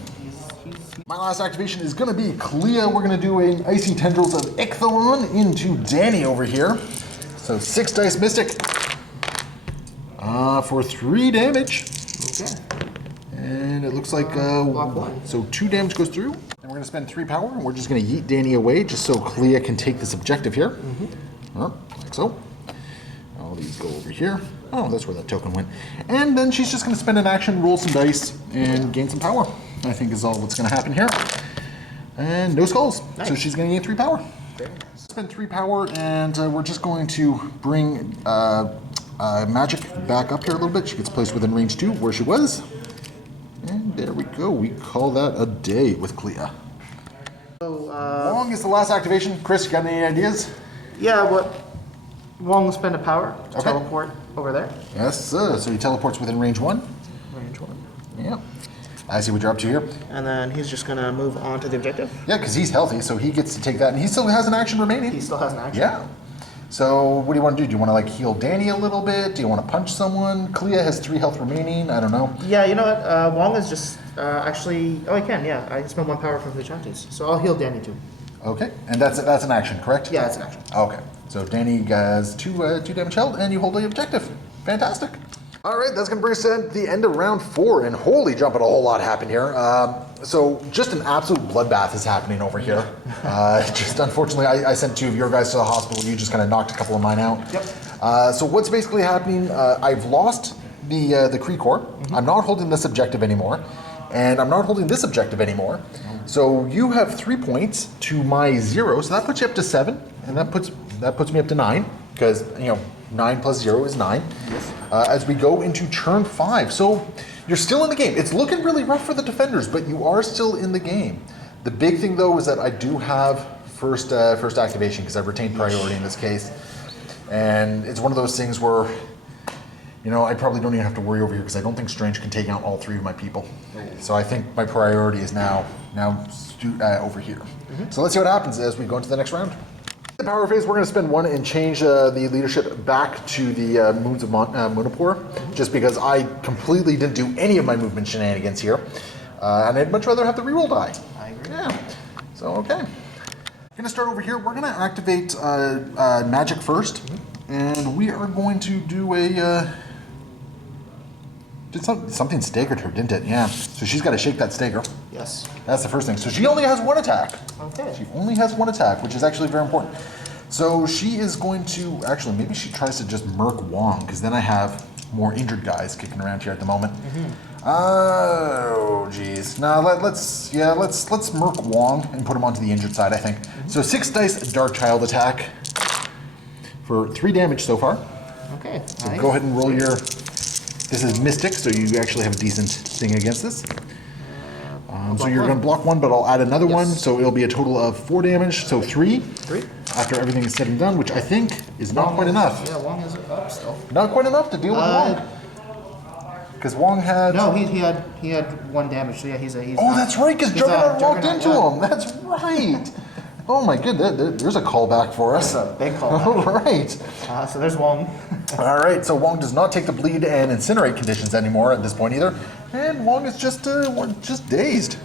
He's My last activation is going to be Clea. We're going to do an Icy Tendrils of Icthalon into Danny over here. So 6 dice Mystic for 3 damage. okay. And it looks like block 1. So 2 damage goes through. And we're going to spend 3 power, and we're just going to yeet Danny away just so Clea can take this objective here. Like so. All these go over here. Oh, that's where that token went. And then she's just going to spend an action, roll some dice, and gain some power. I think is all what's going to happen here. And no skulls. Nice. So she's going to gain 3 power. Spend 3 power, and we're just going to bring Magic back up here a little bit. She gets placed within range 2 where she was. And there we go. We call that a day with Clea. So, Wong is the last activation. Chris, you got any ideas? Yeah, Wong will spend a power to teleport over there. Yes, so he teleports within range 1. Range 1. Yeah. I see what you're up to here. And then he's just going to move on to the objective. Yeah, because he's healthy, so he gets to take that. And he still has an action remaining. He still has an action. Yeah. So what do you want to do? Do you want to like heal Danny a little bit? Do you want to punch someone? Clea has 3 health remaining. I don't know. Yeah, you know what? Wong is just actually... Oh, I can, yeah. I can spend 1 power from Vigilantes. So I'll heal Danny too. Okay, and that's an action, correct? Yeah, it's an action. Okay, so Danny has 2 damage held, and you hold the objective. Fantastic. All right, that's going to bring us to the end of round 4, and holy jumping, a whole lot happened here. So just an absolute bloodbath is happening over here. Just unfortunately, I sent 2 of your guys to the hospital. You just kind of knocked a couple of mine out. Yep. So what's basically happening, I've lost the Kree Corps. I'm not holding this objective anymore, and I'm not holding this objective anymore. So you have 3 points to my 0, so that puts you up to 7, and that puts me up to 9, because, 9 plus 0 is 9. Yes. As we go into turn 5. So you're still in the game. It's looking really rough for the defenders, but you are still in the game. The big thing, though, is that I do have first activation, because I've retained priority in this case. And it's one of those things where, I probably don't even have to worry over here, because I don't think Strange can take out all 3 of my people. So I think my priority is now over here. So let's see what happens as we go into the next round. The power phase, we're going to spend 1 and change the leadership back to the Moons of Munipur, just because I completely didn't do any of my movement shenanigans here. And I'd much rather have the reroll die. I agree. Yeah. So, okay. We're going to start over here. We're going to activate Magic first, and we are going to do a... something staggered her, didn't it? Yeah. So she's got to shake that stagger. Yes. That's the first thing. So she only has 1 attack. Okay. She only has 1 attack, which is actually very important. So she is going to, actually, maybe she tries to just murk Wong, because then I have more injured guys kicking around here at the moment. Oh, geez. No, let's murk Wong and put him onto the injured side, I think. So 6 dice Dark Child attack for 3 damage so far. Okay. So nice. go ahead and roll your... This is Mystic, so you actually have a decent thing against this. So you're going to block 1, but I'll add another 1, so it'll be a total of 4 damage, so 3. 3. After everything is said and done, which I think is not quite enough. Yeah, Wong is up still. Not quite enough to deal with Wong. Because Wong had... No, he had 1 damage, so yeah, he's Oh, that's right, because Juggernaut walked Juggernaut, into him. That's right. Oh my goodness, there's a callback for us. That's a big callback. All right. So there's Wong. All right, so Wong does not take the bleed and incinerate conditions anymore at this point either. And Wong is just dazed.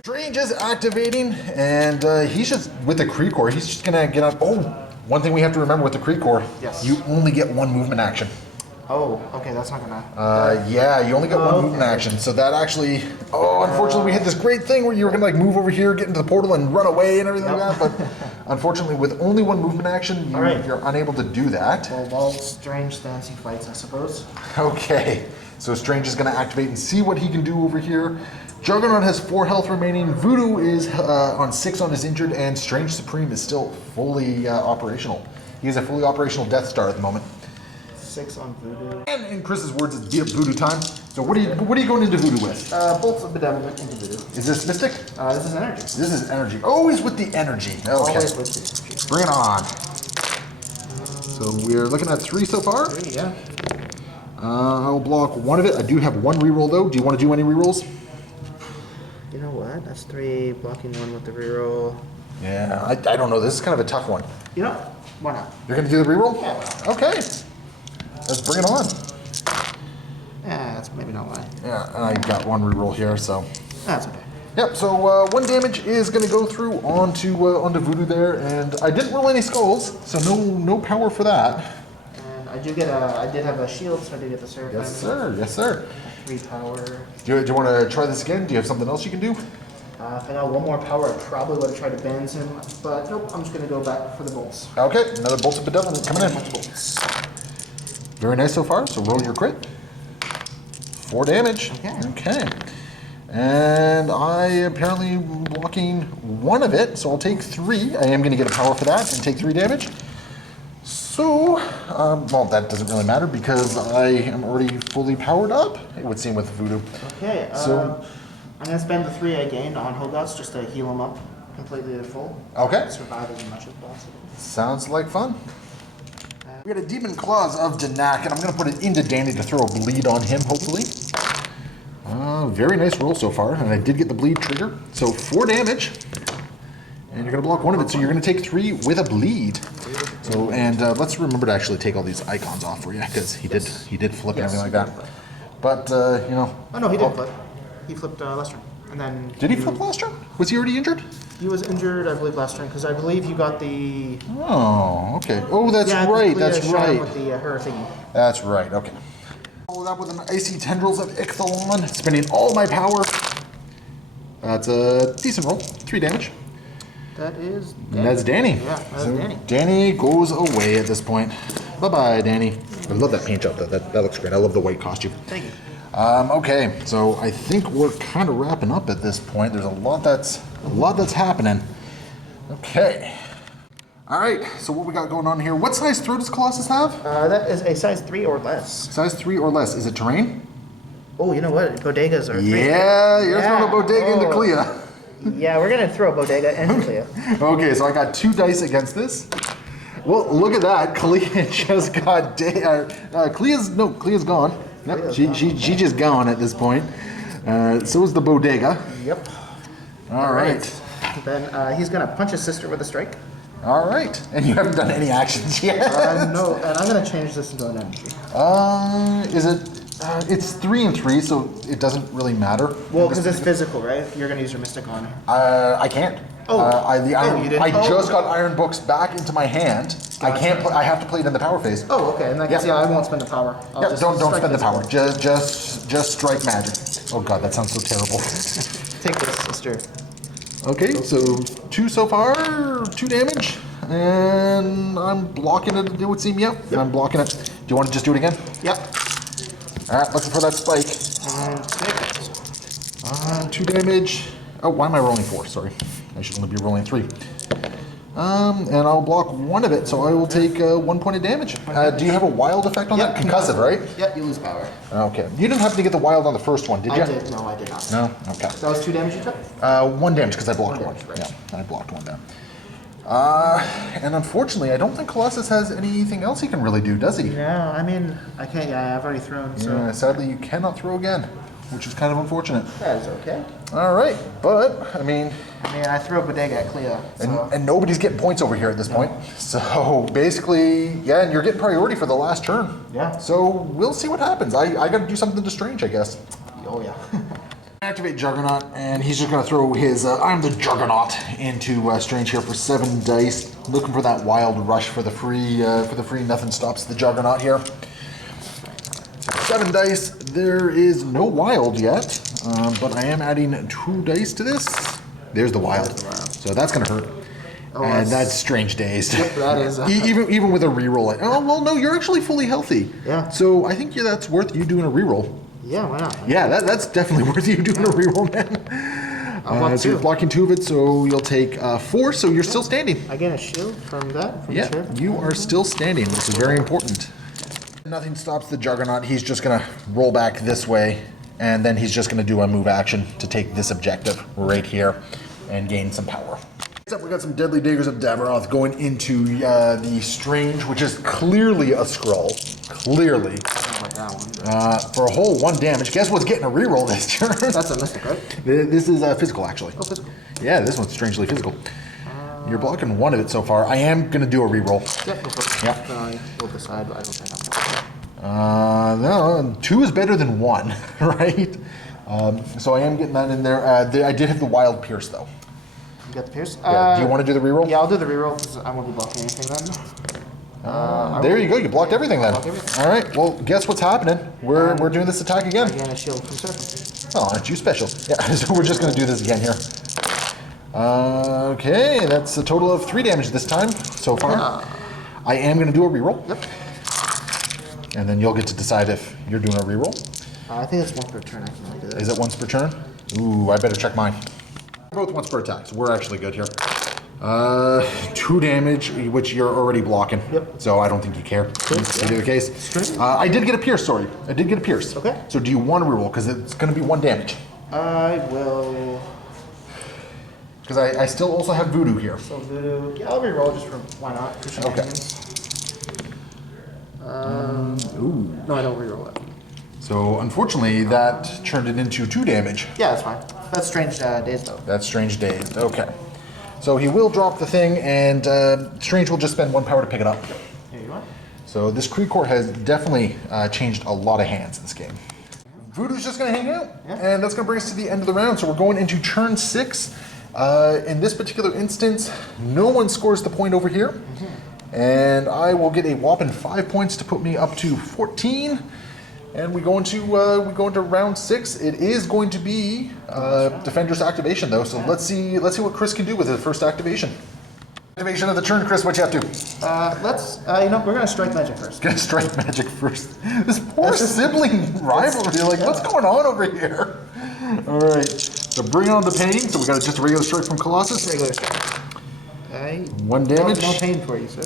Strange is activating, and he's just, with the Kree Corps, he's just going to get on. Oh, one thing we have to remember with the Kree Corps, yes. You only get 1 movement action. Oh, okay, that's not gonna... Yeah, you only get 1 movement action, so that actually... Oh, unfortunately, we hit this great thing where you were going to move over here, get into the portal, and run away and everything like that, but unfortunately, with only 1 movement action, you're unable to do that. Well, while Strange stands, he fights, I suppose. Okay, so Strange is going to activate and see what he can do over here. Juggernaut has 4 health remaining, Voodoo is on 6 on his injured, and Strange Supreme is still fully operational. He is a fully operational Death Star at the moment. 6 on Voodoo. And in Chris's words, it's Voodoo time. So what are you going into Voodoo with? Bolts of Bedevilment into Voodoo. Is this Mystic? This is Energy. This is Energy. Always with the energy. Okay. Always with the energy. Bring it on. So we're looking at 3 so far. 3, yeah. I'll block 1 of it. I do have 1 reroll though. Do you want to do any rerolls? You know what? That's 3, blocking 1 with the reroll. Yeah, I don't know. This is kind of a tough one. You know, why not? You're going to do the reroll? Yeah. Okay. Let's bring it on. Yeah, that's maybe not why. Yeah, and I got 1 reroll here, so. That's okay. Yep, so 1 damage is going to go through onto Voodoo there, and I didn't roll any skulls, so no power for that. And I did have a shield, so I did get the Seraphim. Yes, sir. Yes, sir. 3 power. Do you want to try this again? Do you have something else you can do? If I got 1 more power, I probably would have tried to bans him, but nope, I'm just going to go back for the bolts. Okay, another Bolts of Bedevilment coming in. Bolts. Very nice so far, so roll your crit. 4 damage. Okay. And I apparently am blocking 1 of it, so I'll take 3. I am going to get a power for that and take 3 damage. So, well, that doesn't really matter because I am already fully powered up, it would seem, with Voodoo. Okay, so I'm going to spend the 3 I gained on Hogots just to heal him up completely to full. Okay. Survive as much as possible. Sounds like fun. We got a Demon Claws of Danak, and I'm going to put it into Danny to throw a bleed on him, hopefully. Very nice roll so far, and I did get the bleed trigger. So 4 damage, and you're going to block 1 of it, so you're going to take 3 with a bleed. So, and let's remember to actually take all these icons off for you, because he did flip and everything like that. But, you know... Oh, no, he didn't flip. He flipped last turn. And then... Did he flip last turn? Was he already injured? He was injured, I believe, last turn, because I believe you got the... Oh, okay. Oh, that's right, that's right. With the her thingy. That's right, okay. Follow that with an Icy Tendrils of Icthalon, spending all my power. That's a decent roll, 3 damage. That is Danny. And that's Danny. Yeah, that's Danny. Danny goes away at this point. Bye-bye, Danny. I love that paint job, though. That looks great. I love the white costume. Thank you. Okay, so I think we're kind of wrapping up at this point. There's a lot that's happening. Okay. All right, so what we got going on here? What size throw does Colossus have? That is a size 3 or less. Size 3 or less. Is it terrain? Oh, you know what? Bodegas are... Yeah, you're throwing a bodega into Clea. Yeah, we're going to throw a bodega into Clea. Okay, so I got 2 dice against this. Well, look at that. Clea just got... Clea's gone. Yep, she just gone at this point. So is the bodega. Yep. All right. Then he's going to punch his sister with a strike. All right. And you haven't done any actions yet. No, and I'm going to change this into an energy. Is it... it's 3 and 3, so it doesn't really matter. Well, because it's physical, right? You're going to use your Mystic on her. I can't. Oh. You didn't? I just got Iron Books back into my hand. Gotcha. I can't. I have to play it in the power phase. Oh, okay. In that case, I won't spend the power. Yeah, don't spend the power. Just strike magic. Oh god, that sounds so terrible. Take this, sister. Okay, so 2 so far, 2 damage, and I'm blocking it. It would seem. Yep. I'm blocking it. Do you want to just do it again? Yep. All right, looking for that spike. And 2 damage. Oh, why am I rolling 4? Sorry. I should only be rolling 3. And I'll block 1 of it, so I will take 1 point of damage. Do you have a wild effect on that? Concussive, right? Yep, you lose power. Okay. You didn't happen to get the wild on the first one, did you? I did. No, I did not. No? Okay. That was 2 damage you took? 1 damage, because I blocked 1. damage, right. Yeah, I blocked 1 down. And unfortunately, I don't think Colossus has anything else he can really do, does he? No, I mean, I can't. Yeah, I've already thrown, so... Yeah, sadly, you cannot throw again, which is kind of unfortunate. That is okay. All right, but, I mean... I threw a bodega at Clea, so... And nobody's getting points over here at this point. So basically, yeah, and you're getting priority for the last turn. Yeah. So we'll see what happens. I got to do something to Strange, I guess. Oh, yeah. Activate Juggernaut, and he's just going to throw his I'm the Juggernaut into Strange here for 7 dice. Looking for that wild rush for the free. Nothing stops the Juggernaut here. 7 dice. There is no wild yet, but I am adding 2 dice to this. There's the wild. So that's going to hurt. Oh, And that's Strange Dazed. Yep, that is. even with a reroll. Oh, well, no, you're actually fully healthy. Yeah. So I think that's worth you doing a reroll. Yeah, why not? Yeah, that's definitely worth you doing a reroll, man. I'll block so you're 2. blocking 2 of it, so you'll take 4, so you're still standing. I get a shield from that? From the Yeah, chair? you are still standing, which is very important. Nothing stops the Juggernaut. He's just going to roll back this way, and then he's just going to do a move action to take this objective right here and gain some power. Next up, we got some Deadly Daggers of Daveroth going into the Strange, which is clearly a Skrull. Clearly. I don't like that one. For a whole 1 damage. Guess what's getting a reroll this turn? That's a mystic, right? This is physical, actually. Oh, physical. Yeah, this one's strangely physical. You're blocking 1 of it so far. I am going to do a reroll. Yeah, go for it. Yeah. I will decide, but I don't think I'm No, 2 is better than 1, right? So I am getting that in there. I did have the Wild Pierce, though. You got the Pierce? Yeah. Do you want to do the reroll? Yeah, I'll do the reroll because I won't be blocking anything then. There you go. You blocked everything then. All right. Well, guess what's happening? We're doing this attack again. Again, a shield from Surfer. Oh, aren't you special? Yeah. So we're just going to do this again here. Okay, that's a total of 3 damage this time so far. I am going to do a reroll. Yep. And then you'll get to decide if you're doing a reroll. I think it's 1 per turn. I can only do that. Is it once per turn? Ooh, I better check mine. Both once per attack, so we're actually good here. 2 damage, which you're already blocking. Yep. So I don't think you care. Cool. To be the case. I did get a pierce, sorry. I did get a pierce. Okay. So do you want to reroll? Because it's going to be 1 damage. I will. Because I still also have Voodoo here. So Voodoo. Yeah, I'll reroll just for why not? For shenanigans. Ooh. No, I don't reroll it. So unfortunately, that turned it into 2 damage. Yeah, that's fine. That's strange days though. That's Strange Dazed. Okay. So he will drop the thing, and Strange will just spend 1 power to pick it up. Here you are. So this Creekcore has definitely changed a lot of hands in this game. Voodoo's just going to hang out, and that's going to bring us to the end of the round. So we're going into turn 6. In this particular instance, no one scores the point over here, and I will get a whopping 5 points to put me up to 14. And we go into round 6. It is going to be Defender's activation though. So let's see what Chris can do with the first activation. Activation of the turn, Chris. What you have to? We're gonna strike magic first. Gonna strike magic first. This poor sibling rivalry. Like, what's going on over here? All right. So bring on the pain. So we got just a regular strike from Colossus. Regular strike. Okay. 1 damage. No pain for you, sir.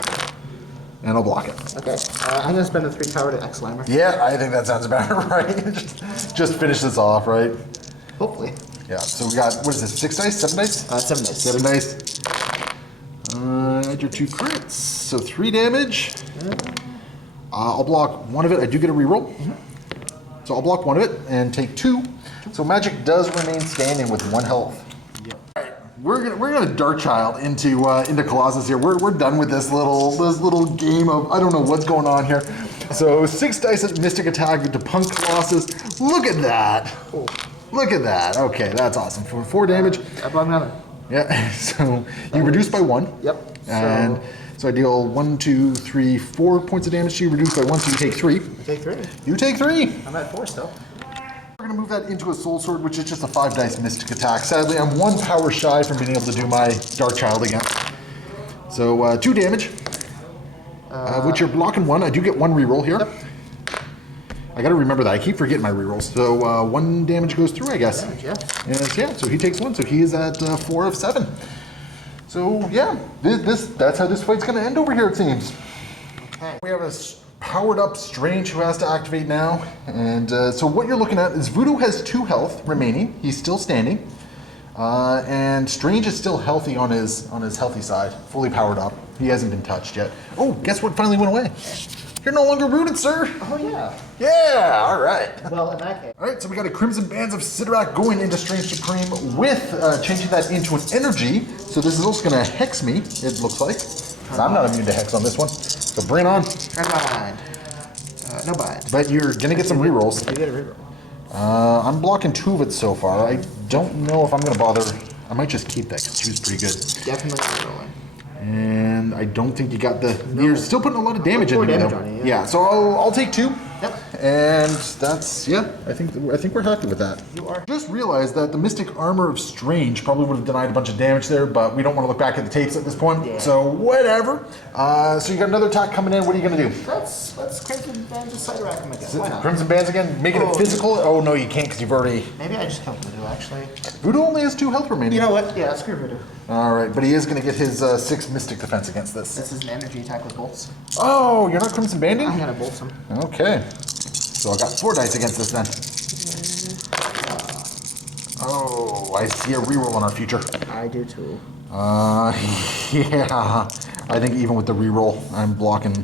And I'll block it. Okay. I'm gonna spend the 3 power to X-Slimer. Yeah, I think that sounds about right. just finish this off, right? Hopefully. Yeah. So we got, what is this? 6 dice? 7 dice? 7 dice. 7 dice. Add your 2 crits. So 3 damage. I'll block 1 of it. I do get a reroll. So I'll block 1 of it and take 2. So magic does remain standing with 1 health. We're gonna Darkchild into Colossus here. We're done with this little game of I don't know what's going on here. So 6 dice at Mystic Attack to punk Colossus. Look at that. Look at that. Okay, that's awesome. For 4 damage. I block another. Yeah. So you reduce by 1. Yep. And so I deal 1, 2, 3, 4 points of damage to you. Reduce by 1, so you take 3. You take 3. You take 3. I'm at 4 still. We're going to move that into a Soul Sword, which is just a 5 dice Mystic Attack. Sadly, I'm 1 power shy from being able to do my Darkchild again. So 2 damage, which you're blocking 1. I do get 1 reroll here. Yep. I got to remember that. I keep forgetting my rerolls. So 1 damage goes through, I guess. Yeah. And yeah, so he takes 1. So he is at 4 of 7. So yeah, that's how this fight's going to end over here, it seems. Okay. We have a powered up Strange who has to activate now. And so what you're looking at is Voodoo has 2 health remaining. He's still standing. And Strange is still healthy on his healthy side, fully powered up. He hasn't been touched yet. Oh, guess what finally went away? You're no longer rooted, sir. Oh yeah. Yeah, all right. Well, in that case. All right, so we got a Crimson Bands of Sidorak going into Strange Supreme with changing that into an energy. So this is also going to hex me, it looks like. 'Cause I'm not immune to hex on this one. So bring it on. Turn bind. No bind. But you're going to get some rerolls. You get a reroll. I'm blocking 2 of it so far. I don't know if I'm going to bother. I might just keep that because 2 is pretty good. Definitely rerolling. And I don't think you got the... You're still putting a lot of damage into me, though. On you, Yeah, so I'll take 2. Yep. And that's, yeah, I think we're happy with that. You are. Just realized that the Mystic Armor of Strange probably would have denied a bunch of damage there, but we don't want to look back at the tapes at this point. Yeah. So whatever. So you got another attack coming in. What are you going to do? Let's Crimson Bands of Sidorak him again. Why not? Crimson Bands again? Making it physical? Oh, no, you can't because you've already... Maybe I just killed Voodoo, actually. Voodoo only has 2 health remaining. You know what? Yeah, screw Voodoo. All right, but he is going to get his 6 Mystic defense against this. This is an energy attack with bolts. Oh, you're not Crimson Banding? I'm gonna bolt him. Okay. So I got 4 dice against this then. Oh, I see a reroll on our future. I do too. Yeah. I think even with the reroll, I'm blocking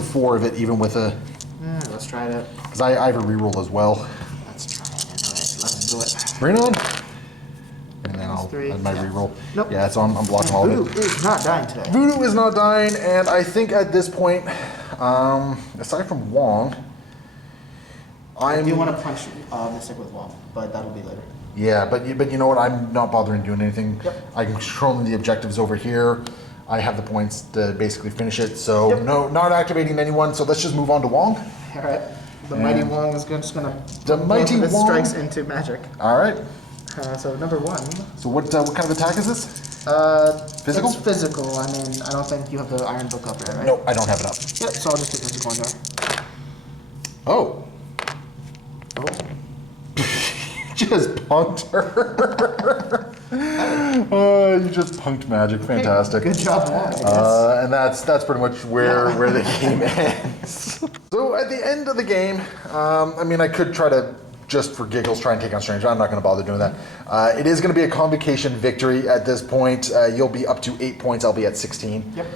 4 of it, even with a... Let's try it. Because I have a reroll as well. Let's try it. Alright, let's do it. Bring it on. And then I'll 3. add my reroll. Nope. Yeah, so I'm blocking all of Voodoo it. is not dying today. Voodoo is not dying, and I think at this point, aside from Wong, I do want to punch Mystic with Wall, but that'll be later. Yeah, but you know what? I'm not bothering doing anything. Yep. I'm controlling the objectives over here. I have the points to basically finish it. So Yep. no, not activating anyone. So let's just move on to Wong. All right. The Mighty Wong is just going The to Mighty both of its Wong. strikes into magic. All right. So number 1. So what kind of attack is this? Physical? It's physical. I mean, I don't think you have the Iron Book up there, right? No, I don't have it up. Yep, so I'll just do physical on there. Oh. Oh. Just punked her. You just punked magic. Fantastic. Good job, Wong, I guess. And that's pretty much where the game ends. So at the end of the game, I mean, I could try to just for giggles try and take on Strange. I'm not going to bother doing that. It is going to be a Convocation victory at this point. You'll be up to 8 points. I'll be at 16. Yep.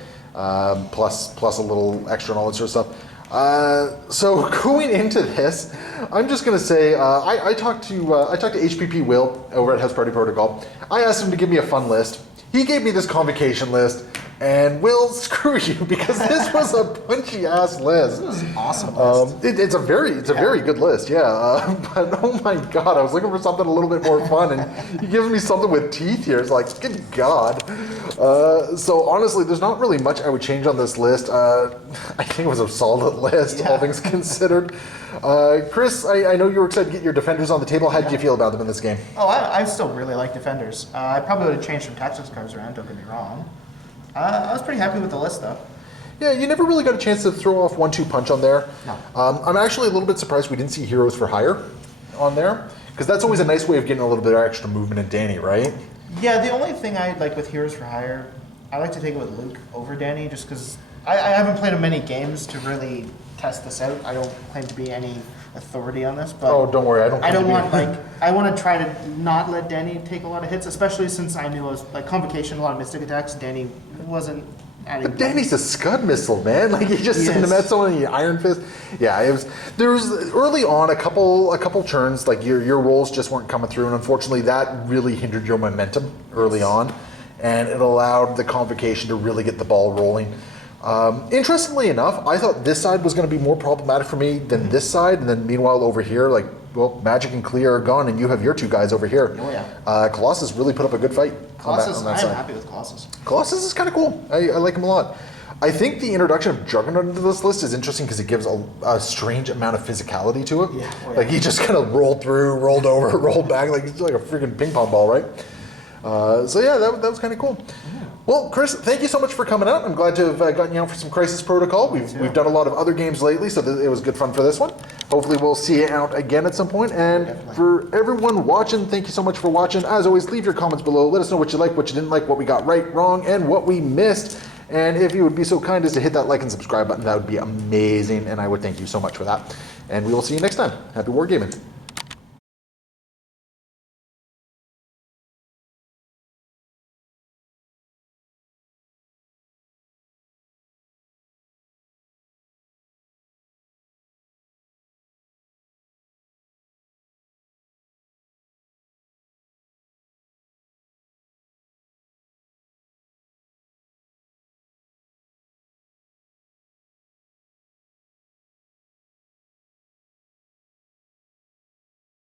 Plus a little extra and all that sort of stuff. So going into this, I'm just gonna say I talked to HPP Will over at House Party Protocol. I asked him to give me a fun list. He gave me this Convocation list, and Will, screw you, because this was a punchy ass list. This is an awesome list. It's a very good list, yeah. But oh my god, I was looking for something a little bit more fun, and he gives me something with teeth here. It's like, good god. So honestly, there's not really much I would change on this list. I think it was a solid list, all things considered. Chris, I know you were excited to get your defenders on the table. How did you feel about them in this game? Oh, I still really like defenders. I probably would have changed some tactics cards around, don't get me wrong. I was pretty happy with the list, though. Yeah, you never really got a chance to throw off 1-2 punch on there. No. I'm actually a little bit surprised we didn't see Heroes for Hire on there, because that's always a nice way of getting a little bit of extra movement in Danny, right? Yeah, the only thing I like with Heroes for Hire, I like to take it with Luke over Danny, just because I haven't played him many games to really test this out. I don't claim to be any authority on this, but Oh, don't worry, I don't. I don't claim want to be- I want to try to not let Danny take a lot of hits, especially since I knew it was like Convocation, a lot of Mystic attacks. Danny wasn't adding. But Danny's a scud missile, man. Like you just send him Yes. at someone and you Iron Fist. Yeah, it was. There was early on a couple turns like your rolls just weren't coming through, and unfortunately that really hindered your momentum early on, and it allowed the Convocation to really get the ball rolling. Interestingly enough, I thought this side was going to be more problematic for me than this side, and then meanwhile over here, like, well, Magic and Clear are gone, and you have your two guys over here. Oh, yeah. Colossus really put up a good fight Colossus, on that I'm side. happy with Colossus. Colossus is kind of cool. I like him a lot. I think the introduction of Juggernaut into this list is interesting because it gives a strange amount of physicality to it. Yeah, oh, yeah. Like he just kind of rolled through, rolled over, rolled back, like he's like a freaking ping pong ball, right? So yeah, that was kind of cool. Well, Chris, thank you so much for coming out. I'm glad to have gotten you out for some Crisis Protocol. We've done a lot of other games lately, so it was good fun for this one. Hopefully we'll see you out again at some point. And Definitely. for everyone watching, thank you so much for watching. As always, leave your comments below. Let us know what you like, what you didn't like, what we got right, wrong, and what we missed. And if you would be so kind as to hit that like and subscribe button, that would be amazing, and I would thank you so much for that. And we will see you next time. Happy wargaming.